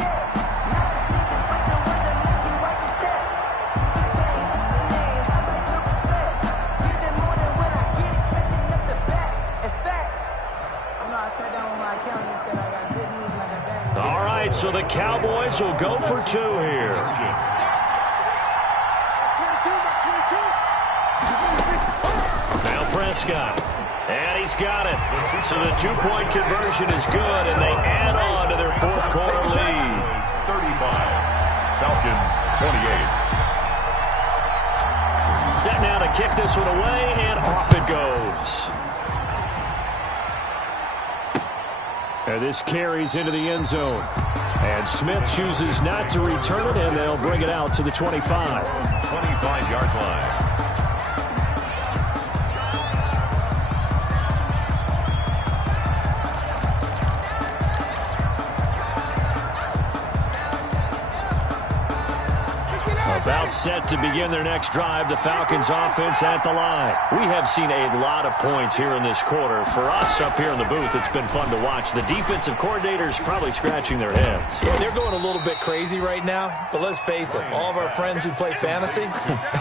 All right, so the Cowboys will go for 2 here. Now Prescott, and he's got it. So the 2-point conversion is good, and they add on to their 4th quarter lead. 35, Falcons 28. Set now to kick this one away, and off it goes. And this carries into the end zone. And Smith chooses not to return it, and they'll bring it out to the 25. 25-yard line. About set to begin their next drive, the Falcons offense at the line. We have seen a lot of points here in this quarter. For us up here in the booth, it's been fun to watch. The defensive coordinators probably scratching their heads. Yeah, they're going a little bit crazy right now, but let's face it, all of our friends who play fantasy,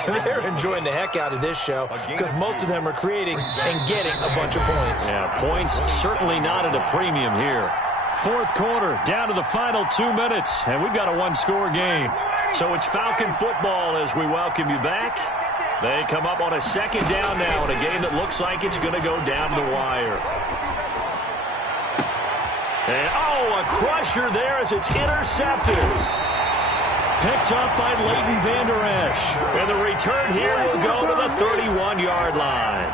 they're enjoying the heck out of this show because most of them are creating and getting a bunch of points. Yeah, points certainly not at a premium here. 4th quarter, down to the final 2 minutes, and we've got a 1-score game. So it's Falcon football as we welcome you back. They come up on a 2nd down now in a game that looks like it's going to go down the wire. And, a crusher there as it's intercepted. Picked up by Leighton Vander Esch. And the return here will go to the 31-yard line.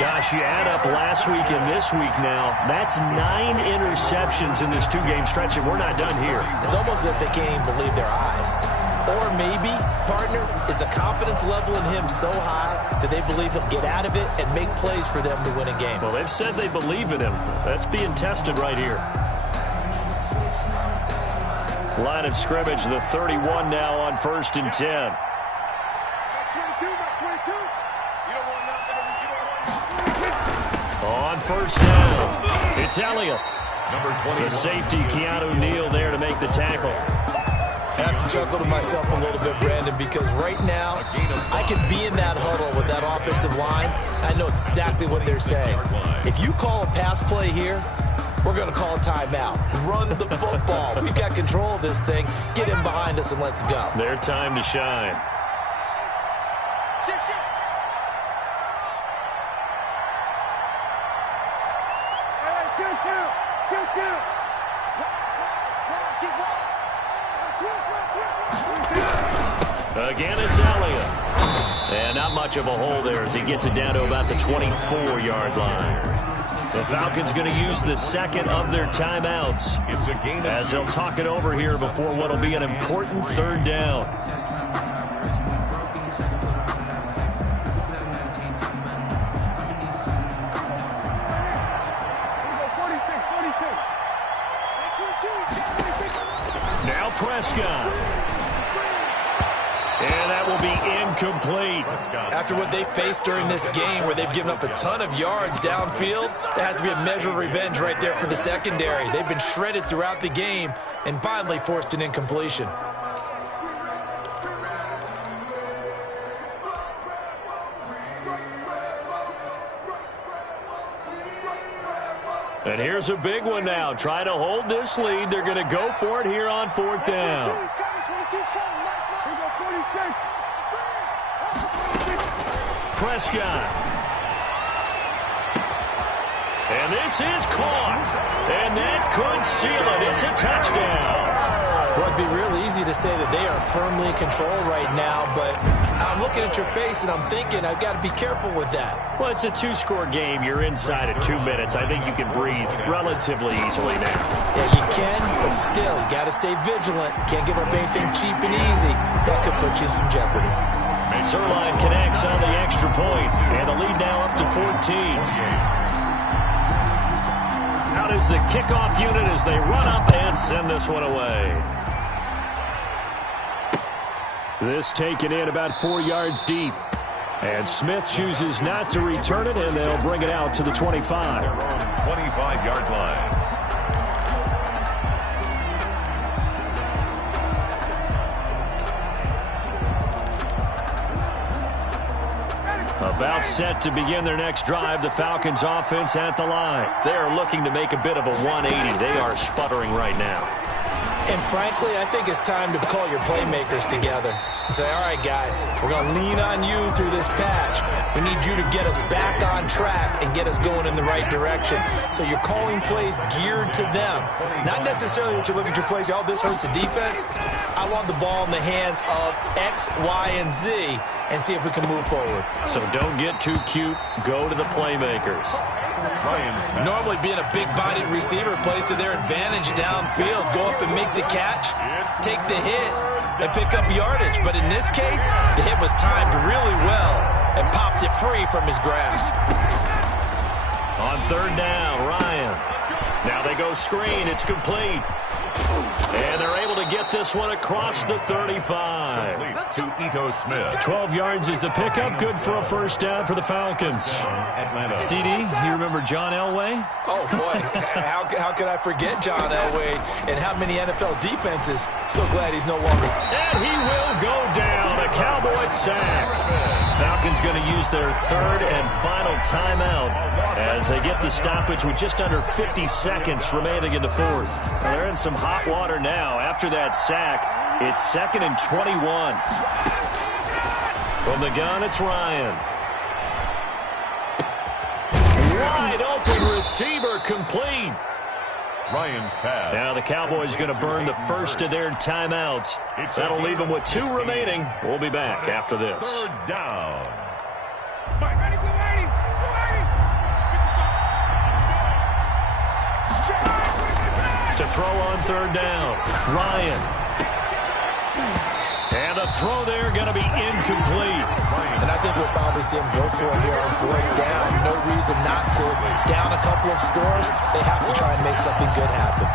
Gosh, you add up last week and this week now, that's 9 interceptions in this 2-game stretch, and we're not done here. It's almost as if they can't even believe their eyes. Or maybe, partner, is the confidence level in him so high that they believe he'll get out of it and make plays for them to win a game. Well, they've said they believe in him. That's being tested right here. Line of scrimmage, the 31 now on 1st and 10. That's 22, that's 22. You don't want nothing. On 1st down, it's Elliott. Number 20. The safety, Keanu Neal, there to make the tackle. I have to chuckle to myself a little bit, Brandon, because right now I could be in that huddle with that offensive line. I know exactly what they're saying. If you call a pass play here, we're going to call a timeout. Run the football. We've got control of this thing. Get in behind us and let's go. Their time to shine. Again, it's Elliott. And not much of a hole there as he gets it down to about the 24-yard line. The Falcons going to use the 2nd of their timeouts as they'll talk it over here before what will be an important 3rd down. Now Prescott. And that will be incomplete. After what they faced during this game where they've given up a ton of yards downfield, there has to be a measure of revenge right there for the secondary. They've been shredded throughout the game and finally forced an incompletion. And here's a big one now. Trying to hold this lead. They're going to go for it here on 4th down. Prescott. And this is caught. And that could seal it. It's a touchdown. Well, it'd be real easy to say that they are firmly in control right now, but I'm looking at your face and I'm thinking I've got to be careful with that. Well, it's a 2-score game. You're inside of 2 minutes. I think you can breathe relatively easily now. Yeah, you can, but still, you got to stay vigilant. Can't give up anything cheap and easy. That could put you in some jeopardy. Zerline connects on the extra point, and the lead now up to 14. Out is the kickoff unit as they run up and send this one away. This taken in about 4 yards deep. And Smith chooses not to return it, and they'll bring it out to the 25. Their own 25-yard line. About set to begin their next drive, the Falcons offense at the line. They are looking to make a bit of a 180. They are sputtering right now. And frankly, I think it's time to call your playmakers together and say, all right, guys, we're going to lean on you through this patch. We need you to get us back on track and get us going in the right direction. So you're calling plays geared to them. Not necessarily what you look at your plays, oh, this hurts the defense. I want the ball in the hands of X, Y, and Z and see if we can move forward. So don't get too cute. Go to the playmakers. Normally being a big-bodied receiver plays to their advantage downfield. Go up and make the catch, take the hit, and pick up yardage. But in this case, the hit was timed really well and popped it free from his grasp. On third down, Ryan. Now they go screen. It's complete. And they're able to get this one across the 35. To Ito Smith. 12 yards is the pickup. Good for a first down for the Falcons. CD, you remember John Elway? Oh, boy. How could I forget John Elway and how many NFL defenses? So glad he's no longer. And he will go down. A Cowboy sack. Falcons going to use their third and final timeout as they get the stoppage with just under 50 seconds remaining in the fourth. Well, they're in some hot water now. After that sack, it's 2nd and 21. From the gun, it's Ryan. Wide open receiver, complete. Ryan's pass. Now the Cowboys going to burn the first of their timeouts. That'll leave them with 2 remaining. We'll be back after this. Third down. To throw on third down, Ryan. And the throw there going to be incomplete. And I think we'll probably see him go for it here on fourth down. No reason not to. Down a couple of scores, they have to try and make something good happen.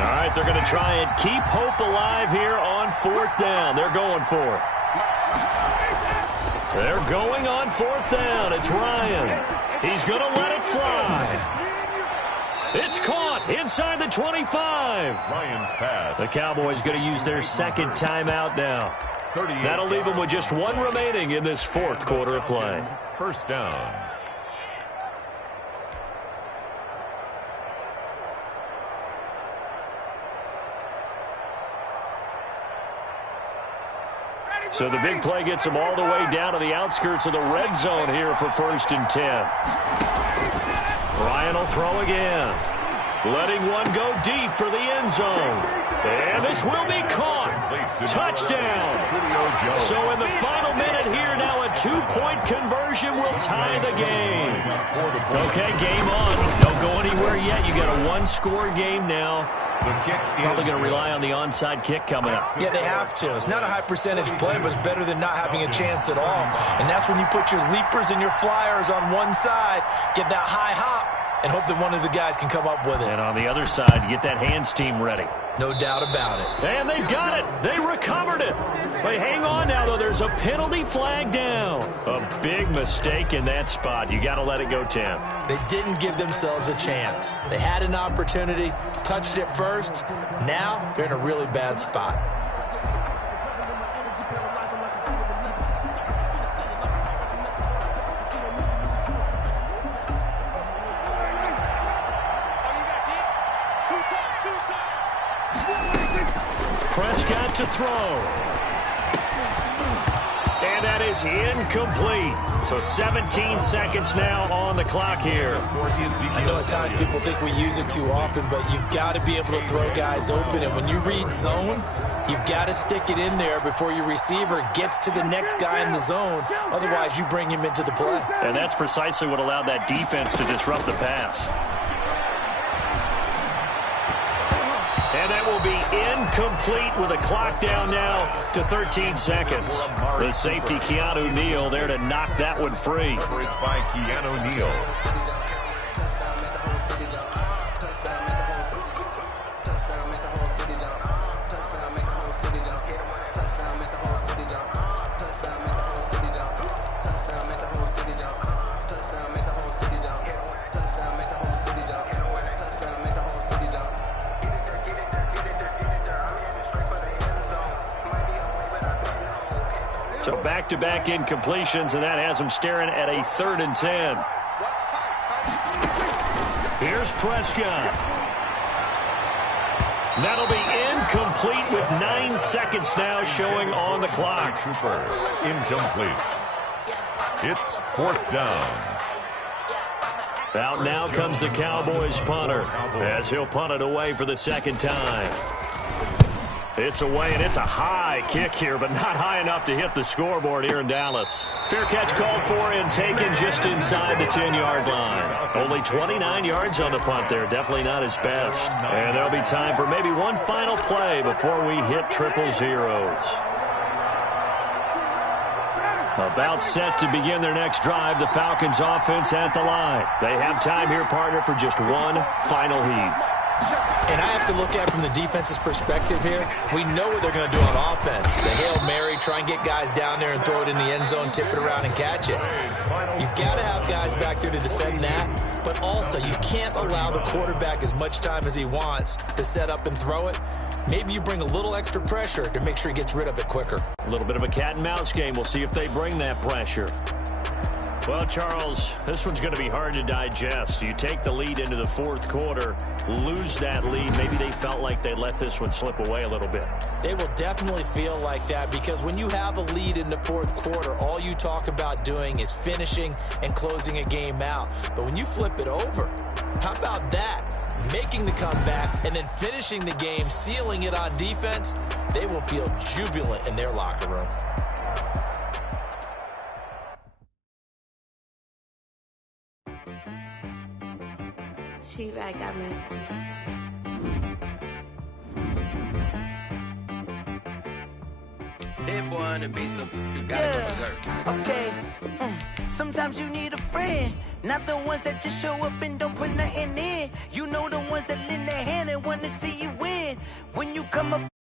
All right, they're going to try and keep hope alive here on fourth down. They're going for it. They're going on fourth down. It's Ryan. He's going to let it fly. It's caught inside the 25. Ryan's pass. The Cowboys going to use their second timeout now. That'll leave them with just 1 remaining in this fourth quarter of play. First down. So the big play gets them all the way down to the outskirts of the red zone here for 1st and 10. Ryan will throw again. Letting one go deep for the end zone. And this will be caught. Touchdown. So in the final minute here, now a 2-point conversion will tie the game. Okay, game on. Don't go anywhere yet. You got a 1-score game now. Probably going to rely on the onside kick coming up. Yeah, they have to. It's not a high percentage play, but it's better than not having a chance at all. And that's when you put your leapers and your flyers on one side, get that high hop, and hope that one of the guys can come up with it. And on the other side, get that hands team ready. No doubt about it. And they've got it. They recovered it. But hang on now, though. There's a penalty flag down. A big mistake in that spot. You got to let it go, Tim. They didn't give themselves a chance. They had an opportunity, touched it first. Now they're in a really bad spot. Prescott to throw. And that is incomplete. So 17 seconds now on the clock here. I know at times people think we use it too often, but you've got to be able to throw guys open. And when you read zone, you've got to stick it in there before your receiver gets to the next guy in the zone. Otherwise, you bring him into the play. And that's precisely what allowed that defense to disrupt the pass. And that will be incomplete with a clock down now to 13 seconds. The safety, Keanu Neal, there to knock that one free. Coverage by Keanu Neal. So back-to-back incompletions, and that has them staring at a 3rd and 10. Here's Prescott. That'll be incomplete with 9 seconds now showing on the clock. Cooper, incomplete. It's 4th down. Out now comes the Cowboys punter as he'll punt it away for the 2nd time. It's away, and it's a high kick here, but not high enough to hit the scoreboard here in Dallas. Fair catch called for and taken just inside the 10-yard line. Only 29 yards on the punt there. Definitely not his best. And there'll be time for maybe one final play before we hit 000. About set to begin their next drive, the Falcons offense at the line. They have time here, partner, for just one final heave. And I have to look at it from the defense's perspective here. We know what they're going to do on offense. The Hail Mary, try and get guys down there and throw it in the end zone, tip it around and catch it. You've got to have guys back there to defend that, but also you can't allow the quarterback as much time as he wants to set up and throw it. Maybe you bring a little extra pressure to make sure he gets rid of it quicker. A little bit of a cat and mouse game. We'll see if they bring that pressure. Well, Charles, this one's going to be hard to digest. You take the lead into the 4th quarter, lose that lead. Maybe they felt like they let this one slip away a little bit. They will definitely feel like that because when you have a lead in the 4th quarter, all you talk about doing is finishing and closing a game out. But when you flip it over, how about that? Making the comeback and then finishing the game, sealing it on defense, they will feel jubilant in their locker room. She-Rag got me. Hit boy on the beat, so you gotta go berserk. Okay. Sometimes you need a friend, not the ones that just show up and don't put nothing in. You know the ones that lend their hand and want to see you win. When you come up